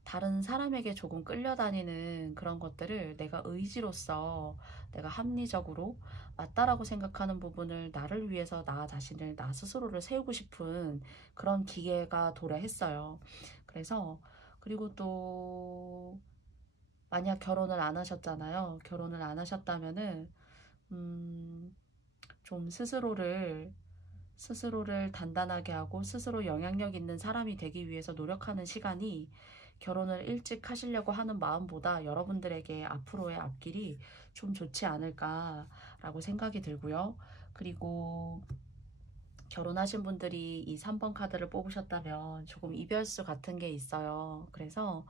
다른 사람에게 조금 끌려다니는 그런 것들을 내가 의지로서 내가 합리적으로 맞다라고 생각하는 부분을 나를 위해서 나 자신을, 나 스스로를 세우고 싶은 그런 기회가 도래했어요. 그래서 그리고 또 만약 결혼을 안 하셨잖아요. 결혼을 안 하셨다면은 좀 스스로를 단단하게 하고 스스로 영향력 있는 사람이 되기 위해서 노력하는 시간이 결혼을 일찍 하시려고 하는 마음보다 여러분들에게 앞으로의 앞길이 좀 좋지 않을까라고 생각이 들고요. 그리고 결혼하신 분들이 이 3번 카드를 뽑으셨다면 조금 이별수 같은 게 있어요. 그래서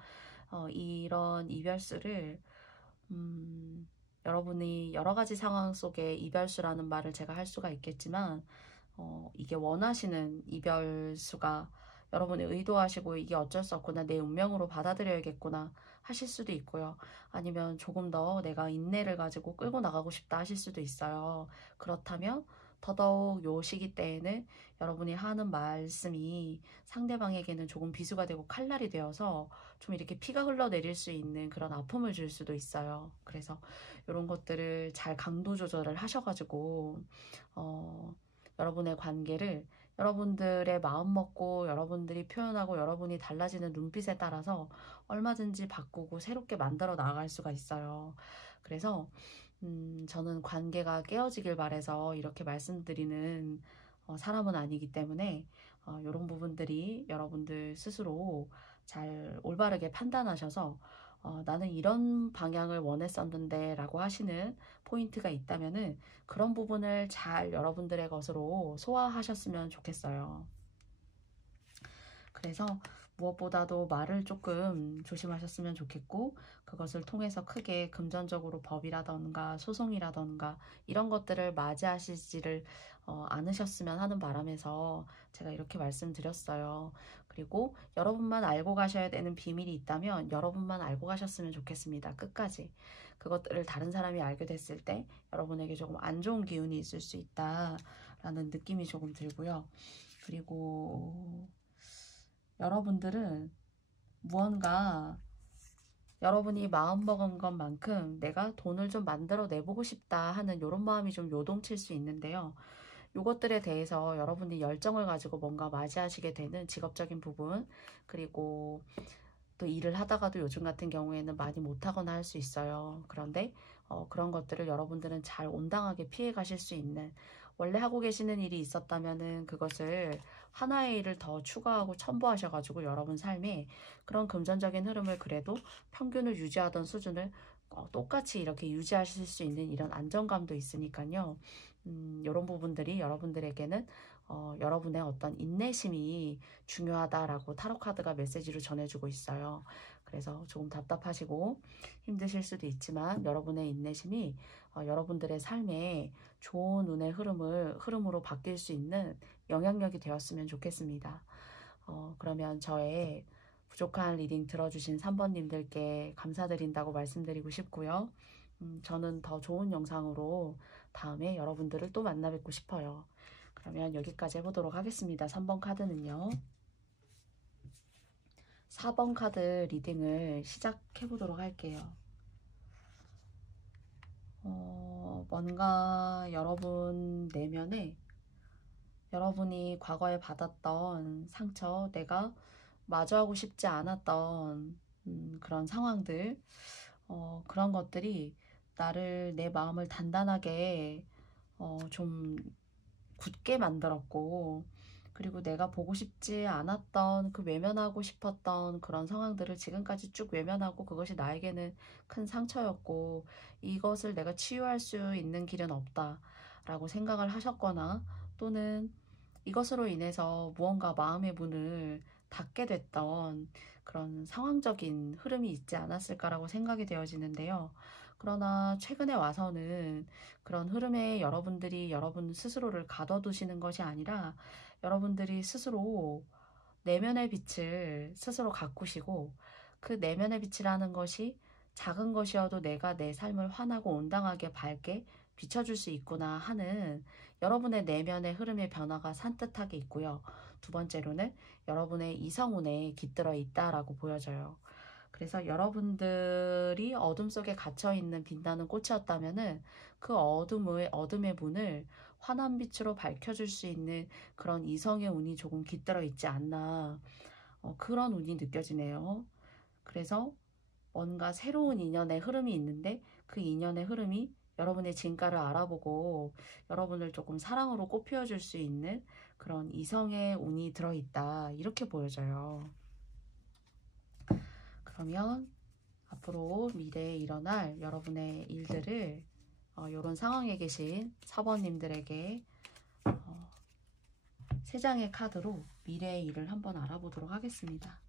이런 이별수를 여러분이 여러 가지 상황 속에 이별수라는 말을 제가 할 수가 있겠지만, 이게 원하시는 이별수가 여러분이 의도하시고 이게 어쩔 수 없구나, 내 운명으로 받아들여야겠구나 하실 수도 있고요. 아니면 조금 더 내가 인내를 가지고 끌고 나가고 싶다 하실 수도 있어요. 그렇다면 더더욱 요 시기 때에는 여러분이 하는 말씀이 상대방에게는 조금 비수가 되고 칼날이 되어서 좀 이렇게 피가 흘러내릴 수 있는 그런 아픔을 줄 수도 있어요. 그래서 이런 것들을 잘 강도 조절을 하셔가지고 여러분의 관계를 여러분들의 마음 먹고 여러분들이 표현하고 여러분이 달라지는 눈빛에 따라서 얼마든지 바꾸고 새롭게 만들어 나갈 수가 있어요. 그래서 저는 관계가 깨어지길 바래서 이렇게 말씀드리는 사람은 아니기 때문에 이런 부분들이 여러분들 스스로 잘 올바르게 판단하셔서 나는 이런 방향을 원했었는데 라고 하시는 포인트가 있다면은 그런 부분을 잘 여러분들의 것으로 소화하셨으면 좋겠어요. 그래서 무엇보다도 말을 조금 조심하셨으면 좋겠고, 그것을 통해서 크게 금전적으로 법이라던가 소송이라던가 이런 것들을 맞이하시지를 않으셨으면 하는 바람에서 제가 이렇게 말씀드렸어요. 그리고 여러분만 알고 가셔야 되는 비밀이 있다면 여러분만 알고 가셨으면 좋겠습니다. 끝까지. 그것들을 다른 사람이 알게 됐을 때 여러분에게 조금 안 좋은 기운이 있을 수 있다라는 느낌이 조금 들고요. 그리고 여러분들은 무언가 여러분이 마음먹은 것만큼 내가 돈을 좀 만들어 내보고 싶다 하는 이런 마음이 좀 요동칠 수 있는데요. 이것들에 대해서 여러분이 열정을 가지고 뭔가 맞이하시게 되는 직업적인 부분, 그리고 또 일을 하다가도 요즘 같은 경우에는 많이 못하거나 할 수 있어요. 그런데 그런 것들을 여러분들은 잘 온당하게 피해 가실 수 있는, 원래 하고 계시는 일이 있었다면은 그것을 하나의 일을 더 추가하고 첨부하셔가지고 여러분 삶에 그런 금전적인 흐름을 그래도 평균을 유지하던 수준을 똑같이 이렇게 유지하실 수 있는 이런 안정감도 있으니까요. 이런 부분들이 여러분들에게는 여러분의 어떤 인내심이 중요하다라고 타로 카드가 메시지로 전해주고 있어요. 그래서 조금 답답하시고 힘드실 수도 있지만 여러분의 인내심이 여러분들의 삶에 좋은 운의 흐름으로 바뀔 수 있는 영향력이 되었으면 좋겠습니다. 그러면 저의 부족한 리딩 들어주신 3번님들께 감사드린다고 말씀드리고 싶고요. 저는 더 좋은 영상으로 다음에 여러분들을 또 만나 뵙고 싶어요. 그러면 여기까지 해보도록 하겠습니다. 3번 카드는요. 4번 카드 리딩을 시작해 보도록 할게요. 뭔가 여러분 내면에 여러분이 과거에 받았던 상처, 내가 마주하고 싶지 않았던 그런 상황들, 그런 것들이 나를, 내 마음을 단단하게 좀 굳게 만들었고, 그리고 내가 보고 싶지 않았던 그 외면하고 싶었던 그런 상황들을 지금까지 쭉 외면하고, 그것이 나에게는 큰 상처였고 이것을 내가 치유할 수 있는 길은 없다 라고 생각을 하셨거나, 또는 이것으로 인해서 무언가 마음의 문을 닫게 됐던 그런 상황적인 흐름이 있지 않았을까라고 생각이 되어지는데요. 그러나 최근에 와서는 그런 흐름에 여러분들이 여러분 스스로를 가둬두시는 것이 아니라, 여러분들이 스스로 내면의 빛을 스스로 가꾸시고, 그 내면의 빛이라는 것이 작은 것이어도 내가 내 삶을 환하고 온당하게 밝게 비춰줄 수 있구나 하는 여러분의 내면의 흐름의 변화가 산뜻하게 있고요. 두 번째로는 여러분의 이성운에 깃들어 있다라고 보여져요. 그래서 여러분들이 어둠 속에 갇혀있는 빛나는 꽃이었다면은 그 어둠의 문을 환한 빛으로 밝혀줄 수 있는 그런 이성의 운이 조금 깃들어 있지 않나, 그런 운이 느껴지네요. 그래서 뭔가 새로운 인연의 흐름이 있는데, 그 인연의 흐름이 여러분의 진가를 알아보고 여러분을 조금 사랑으로 꽃피워줄 수 있는 그런 이성의 운이 들어있다, 이렇게 보여져요. 그러면 앞으로 미래에 일어날 여러분의 일들을 이런 상황에 계신 사번님들에게 세 장의 카드로 미래의 일을 한번 알아보도록 하겠습니다.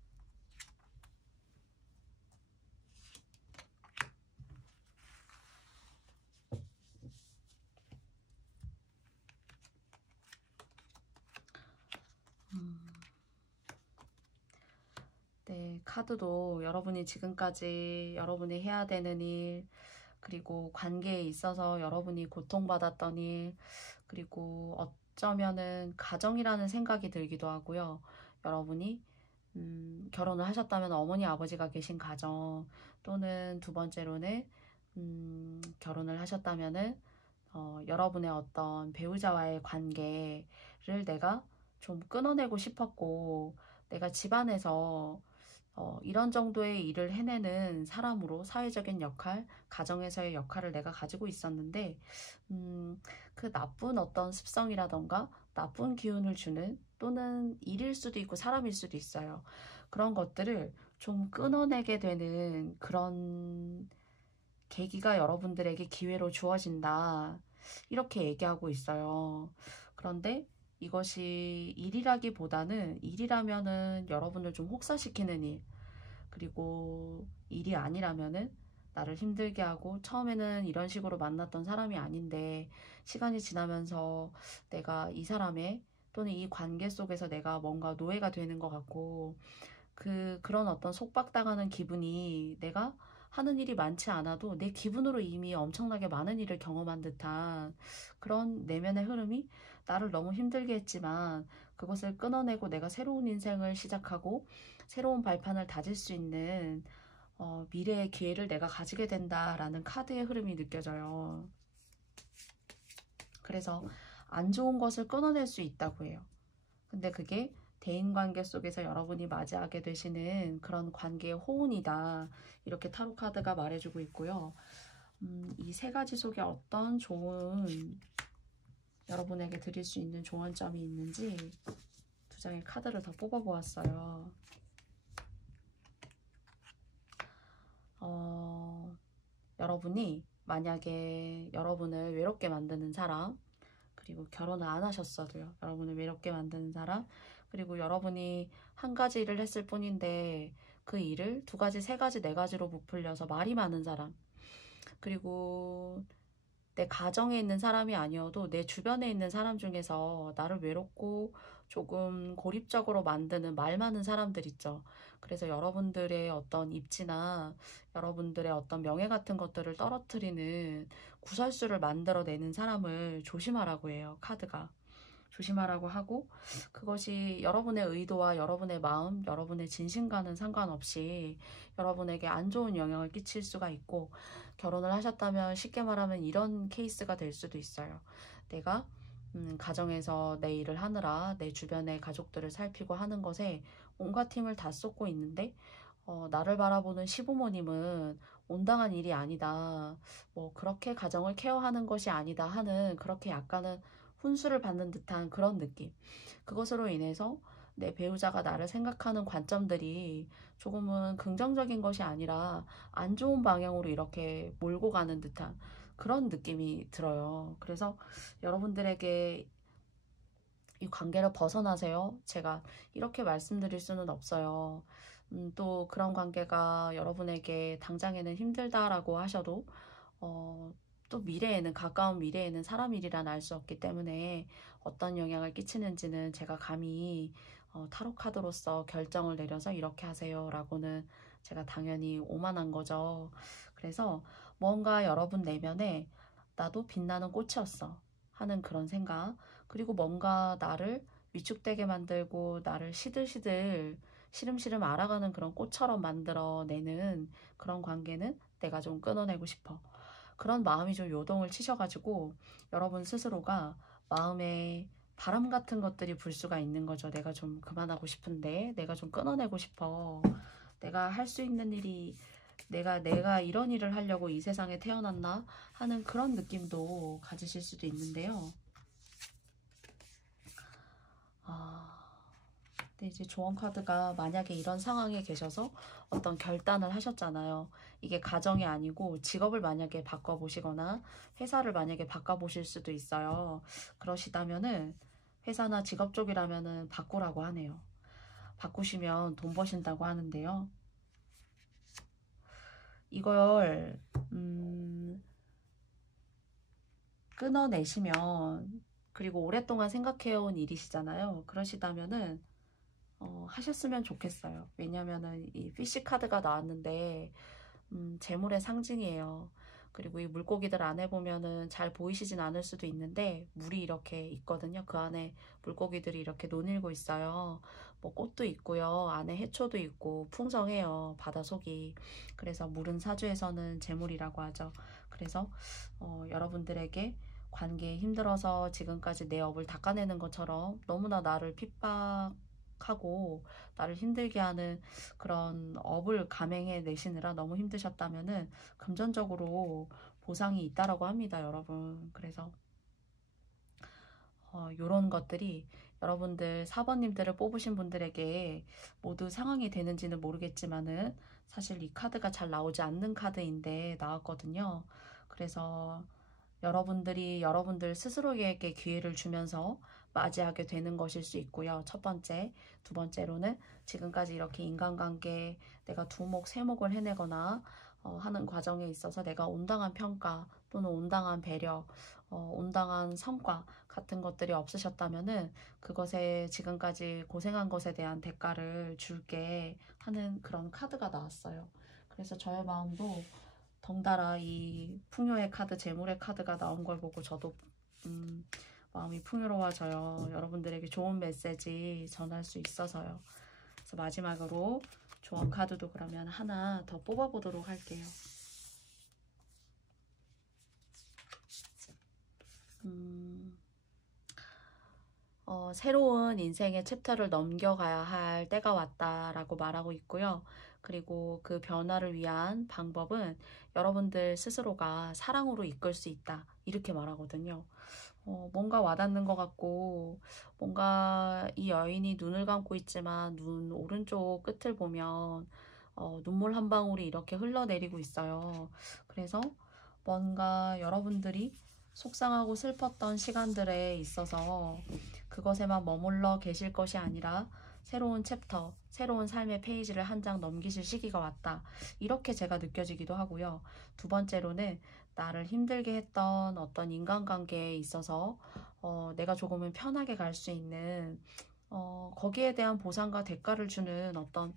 네, 카드도 여러분이 지금까지 여러분이 해야 되는 일, 그리고 관계에 있어서 여러분이 고통받았던 일, 그리고 어쩌면은 가정이라는 생각이 들기도 하고요. 여러분이 결혼을 하셨다면 어머니 아버지가 계신 가정, 또는 두 번째로는 결혼을 하셨다면은 여러분의 어떤 배우자와의 관계를 내가 좀 끊어내고 싶었고, 내가 집안에서 이런 정도의 일을 해내는 사람으로 사회적인 역할, 가정에서의 역할을 내가 가지고 있었는데, 그 나쁜 어떤 습성이라던가 나쁜 기운을 주는, 또는 일일 수도 있고 사람일 수도 있어요. 그런 것들을 좀 끊어내게 되는 그런 계기가 여러분들에게 기회로 주어진다, 이렇게 얘기하고 있어요. 그런데 이것이 일이라기보다는, 일이라면은 여러분을 좀 혹사시키는 일, 그리고 일이 아니라면은 나를 힘들게 하고, 처음에는 이런 식으로 만났던 사람이 아닌데 시간이 지나면서 내가 이 사람의, 또는 이 관계 속에서 내가 뭔가 노예가 되는 것 같고, 그런 어떤 속박당하는 기분이, 내가 하는 일이 많지 않아도 내 기분으로 이미 엄청나게 많은 일을 경험한 듯한 그런 내면의 흐름이 나를 너무 힘들게 했지만, 그것을 끊어내고 내가 새로운 인생을 시작하고 새로운 발판을 다질 수 있는 미래의 기회를 내가 가지게 된다라는 카드의 흐름이 느껴져요. 그래서 안 좋은 것을 끊어낼 수 있다고 해요. 근데 그게 대인관계 속에서 여러분이 맞이하게 되시는 그런 관계의 호운이다, 이렇게 타로 카드가 말해주고 있고요. 이 세 가지 속에 어떤 좋은, 여러분에게 드릴 수 있는 조언점이 있는지 두 장의 카드를 더 뽑아보았어요. 여러분이 만약에 여러분을 외롭게 만드는 사람, 그리고 결혼을 안 하셨어도요, 여러분을 외롭게 만드는 사람, 그리고 여러분이 한 가지 일을 했을 뿐인데 그 일을 두 가지, 세 가지, 네 가지로 부풀려서 말이 많은 사람, 그리고 내 가정에 있는 사람이 아니어도 내 주변에 있는 사람 중에서 나를 외롭고 조금 고립적으로 만드는 말 많은 사람들 있죠. 그래서 여러분들의 어떤 입지나 여러분들의 어떤 명예 같은 것들을 떨어뜨리는 구설수를 만들어내는 사람을 조심하라고 해요, 카드가. 조심하라고 하고, 그것이 여러분의 의도와 여러분의 마음, 여러분의 진심과는 상관없이 여러분에게 안 좋은 영향을 끼칠 수가 있고, 결혼을 하셨다면 쉽게 말하면 이런 케이스가 될 수도 있어요. 내가 가정에서 내 일을 하느라 내 주변의 가족들을 살피고 하는 것에 온갖 힘을 다 쏟고 있는데, 나를 바라보는 시부모님은 온당한 일이 아니다. 뭐 그렇게 가정을 케어하는 것이 아니다 하는, 그렇게 약간은 훈수를 받는 듯한 그런 느낌. 그것으로 인해서 내 배우자가 나를 생각하는 관점들이 조금은 긍정적인 것이 아니라 안 좋은 방향으로 이렇게 몰고 가는 듯한 그런 느낌이 들어요. 그래서 여러분들에게 이 관계를 벗어나세요. 제가 이렇게 말씀드릴 수는 없어요. 또 그런 관계가 여러분에게 당장에는 힘들다라고 하셔도 또 미래에는, 가까운 미래에는 사람 일이란 알 수 없기 때문에 어떤 영향을 끼치는지는 제가 감히 타로 카드로서 결정을 내려서 이렇게 하세요 라고는 제가 당연히 오만한 거죠. 그래서 뭔가 여러분 내면에 나도 빛나는 꽃이었어 하는 그런 생각, 그리고 뭔가 나를 위축되게 만들고 나를 시들시들 시름시름 알아가는 그런 꽃처럼 만들어내는 그런 관계는 내가 좀 끊어내고 싶어. 그런 마음이 좀 요동을 치셔가지고 여러분 스스로가 마음에 바람 같은 것들이 불 수가 있는 거죠. 내가 좀 그만하고 싶은데, 내가 좀 끊어내고 싶어. 내가 할 수 있는 일이, 내가 이런 일을 하려고 이 세상에 태어났나 하는 그런 느낌도 가지실 수도 있는데요. 근데 이제 조언 카드가 만약에 이런 상황에 계셔서 어떤 결단을 하셨잖아요. 이게 가정이 아니고 직업을 만약에 바꿔보시거나 회사를 만약에 바꿔보실 수도 있어요. 그러시다면은 회사나 직업 쪽이라면은 바꾸라고 하네요. 바꾸시면 돈 버신다고 하는데요. 이걸 끊어내시면, 그리고 오랫동안 생각해온 일이시잖아요. 그러시다면은 하셨으면 좋겠어요. 왜냐면은 이 피쉬 카드가 나왔는데 재물의 상징이에요. 그리고 이 물고기들 안에 보면은 잘 보이시진 않을 수도 있는데 물이 이렇게 있거든요. 그 안에 물고기들이 이렇게 논일고 있어요. 뭐 꽃도 있고요. 안에 해초도 있고 풍성해요. 바다속이. 그래서 물은 사주에서는 재물이라고 하죠. 그래서 여러분들에게 관계에 힘들어서 지금까지 내 업을 닦아내는 것처럼 너무나 나를 핍박하고 나를 힘들게 하는 그런 업을 감행해 내시느라 너무 힘드셨다면은 금전적으로 보상이 있다라고 합니다, 여러분. 그래서 요런 것들이 여러분들 사번님들을 뽑으신 분들에게 모두 상황이 되는지는 모르겠지만은 사실 이 카드가 잘 나오지 않는 카드인데 나왔거든요. 그래서 여러분들이 여러분들 스스로에게 기회를 주면서 맞이하게 되는 것일 수 있고요. 첫 번째. 두 번째로는 지금까지 이렇게 인간관계 내가 두목, 세목을 해내거나 하는 과정에 있어서 내가 온당한 평가 또는 온당한 배려, 온당한 성과 같은 것들이 없으셨다면은 그것에 지금까지 고생한 것에 대한 대가를 줄게 하는 그런 카드가 나왔어요. 그래서 저의 마음도 덩달아 이 풍요의 카드, 재물의 카드가 나온 걸 보고 저도 마음이 풍요로워져요. 여러분들에게 좋은 메시지 전할 수 있어서요. 그래서 마지막으로 조언 카드도 그러면 하나 더 뽑아보도록 할게요. 새로운 인생의 챕터를 넘겨가야 할 때가 왔다라고 말하고 있고요. 그리고 그 변화를 위한 방법은 여러분들 스스로가 사랑으로 이끌 수 있다. 이렇게 말하거든요. 뭔가 와닿는 것 같고, 뭔가 이 여인이 눈을 감고 있지만 눈 오른쪽 끝을 보면 눈물 한 방울이 이렇게 흘러내리고 있어요. 그래서 뭔가 여러분들이 속상하고 슬펐던 시간들에 있어서 그것에만 머물러 계실 것이 아니라 새로운 챕터, 새로운 삶의 페이지를 한 장 넘기실 시기가 왔다. 이렇게 제가 느껴지기도 하고요. 두 번째로는 나를 힘들게 했던 어떤 인간관계에 있어서 내가 조금은 편하게 갈 수 있는 거기에 대한 보상과 대가를 주는 어떤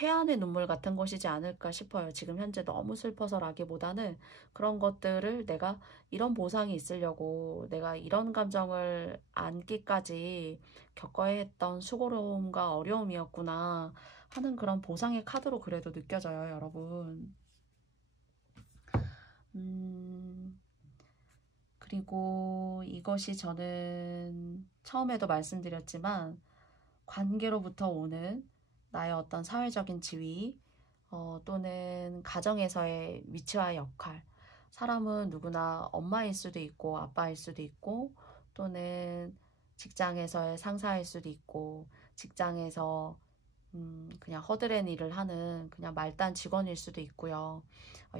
회한의 눈물 같은 것이지 않을까 싶어요. 지금 현재 너무 슬퍼서라기보다는 그런 것들을 내가 이런 보상이 있으려고 내가 이런 감정을 안기까지 겪어야 했던 수고로움과 어려움이었구나 하는 그런 보상의 카드로 그래도 느껴져요, 여러분. 그리고 이것이 저는 처음에도 말씀드렸지만 관계로부터 오는 나의 어떤 사회적인 지위 또는 가정에서의 위치와 역할. 사람은 누구나 엄마일 수도 있고 아빠일 수도 있고 또는 직장에서의 상사일 수도 있고 직장에서 그냥 허드렛 일을 하는 그냥 말단 직원일 수도 있고요.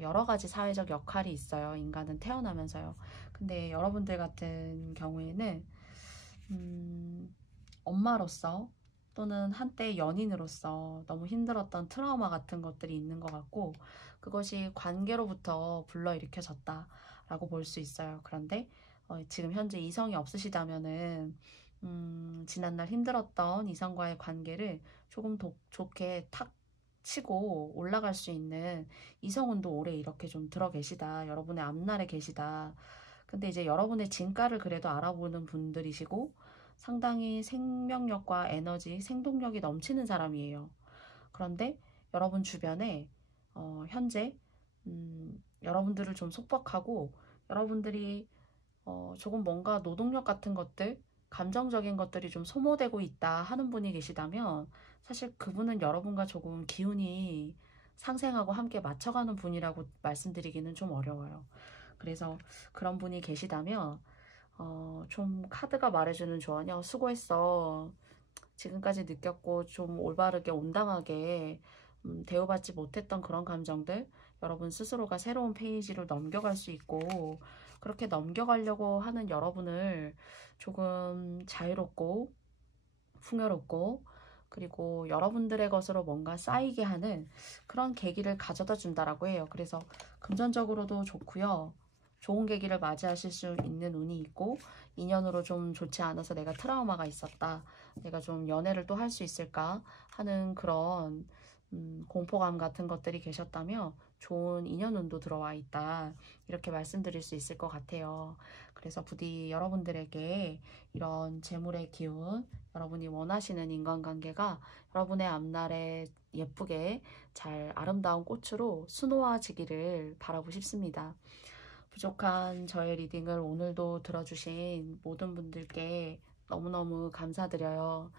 여러 가지 사회적 역할이 있어요. 인간은 태어나면서요. 근데 여러분들 같은 경우에는 엄마로서 또는 한때 연인으로서 너무 힘들었던 트라우마 같은 것들이 있는 것 같고 그것이 관계로부터 불러일으켜졌다라고 볼 수 있어요. 그런데 지금 현재 이성이 없으시다면은 지난날 힘들었던 이성과의 관계를 조금 좋게 탁 치고 올라갈 수 있는 이성운도 올해 이렇게 좀 들어 계시다. 여러분의 앞날에 계시다. 근데 이제 여러분의 진가를 그래도 알아보는 분들이시고 상당히 생명력과 에너지, 생동력이 넘치는 사람이에요. 그런데 여러분 주변에 현재 여러분들을 좀 속박하고 여러분들이 조금 뭔가 노동력 같은 것들, 감정적인 것들이 좀 소모되고 있다 하는 분이 계시다면 사실 그분은 여러분과 조금 기운이 상생하고 함께 맞춰가는 분이라고 말씀드리기는 좀 어려워요. 그래서 그런 분이 계시다면 좀 카드가 말해주는 조언이요. 수고했어. 지금까지 느꼈고 좀 올바르게 온당하게 대우받지 못했던 그런 감정들 여러분 스스로가 새로운 페이지를 넘겨갈 수 있고 그렇게 넘겨가려고 하는 여러분을 조금 자유롭고 풍요롭고 그리고 여러분들의 것으로 뭔가 쌓이게 하는 그런 계기를 가져다 준다라고 해요. 그래서 금전적으로도 좋고요. 좋은 계기를 맞이하실 수 있는 운이 있고 인연으로 좀 좋지 않아서 내가 트라우마가 있었다. 내가 좀 연애를 또 할 수 있을까 하는 그런 공포감 같은 것들이 계셨다면 좋은 인연운도 들어와 있다. 이렇게 말씀드릴 수 있을 것 같아요. 그래서 부디 여러분들에게 이런 재물의 기운, 여러분이 원하시는 인간관계가 여러분의 앞날에 예쁘게 잘 아름다운 꽃으로 수놓아지기를 바라고 싶습니다. 부족한 저의 리딩을 오늘도 들어주신 모든 분들께 너무너무 감사드려요.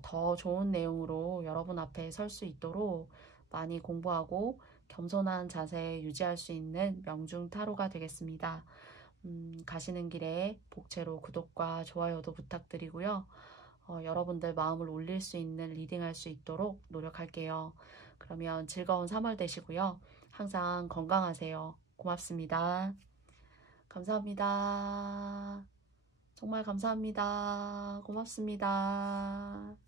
더 좋은 내용으로 여러분 앞에 설 수 있도록 많이 공부하고 겸손한 자세 유지할 수 있는 명중 타로가 되겠습니다. 가시는 길에 복채로 구독과 좋아요도 부탁드리고요. 여러분들 마음을 올릴 수 있는 리딩할 수 있도록 노력할게요. 그러면 즐거운 3월 되시고요. 항상 건강하세요. 고맙습니다. 감사합니다. 정말 감사합니다. 고맙습니다.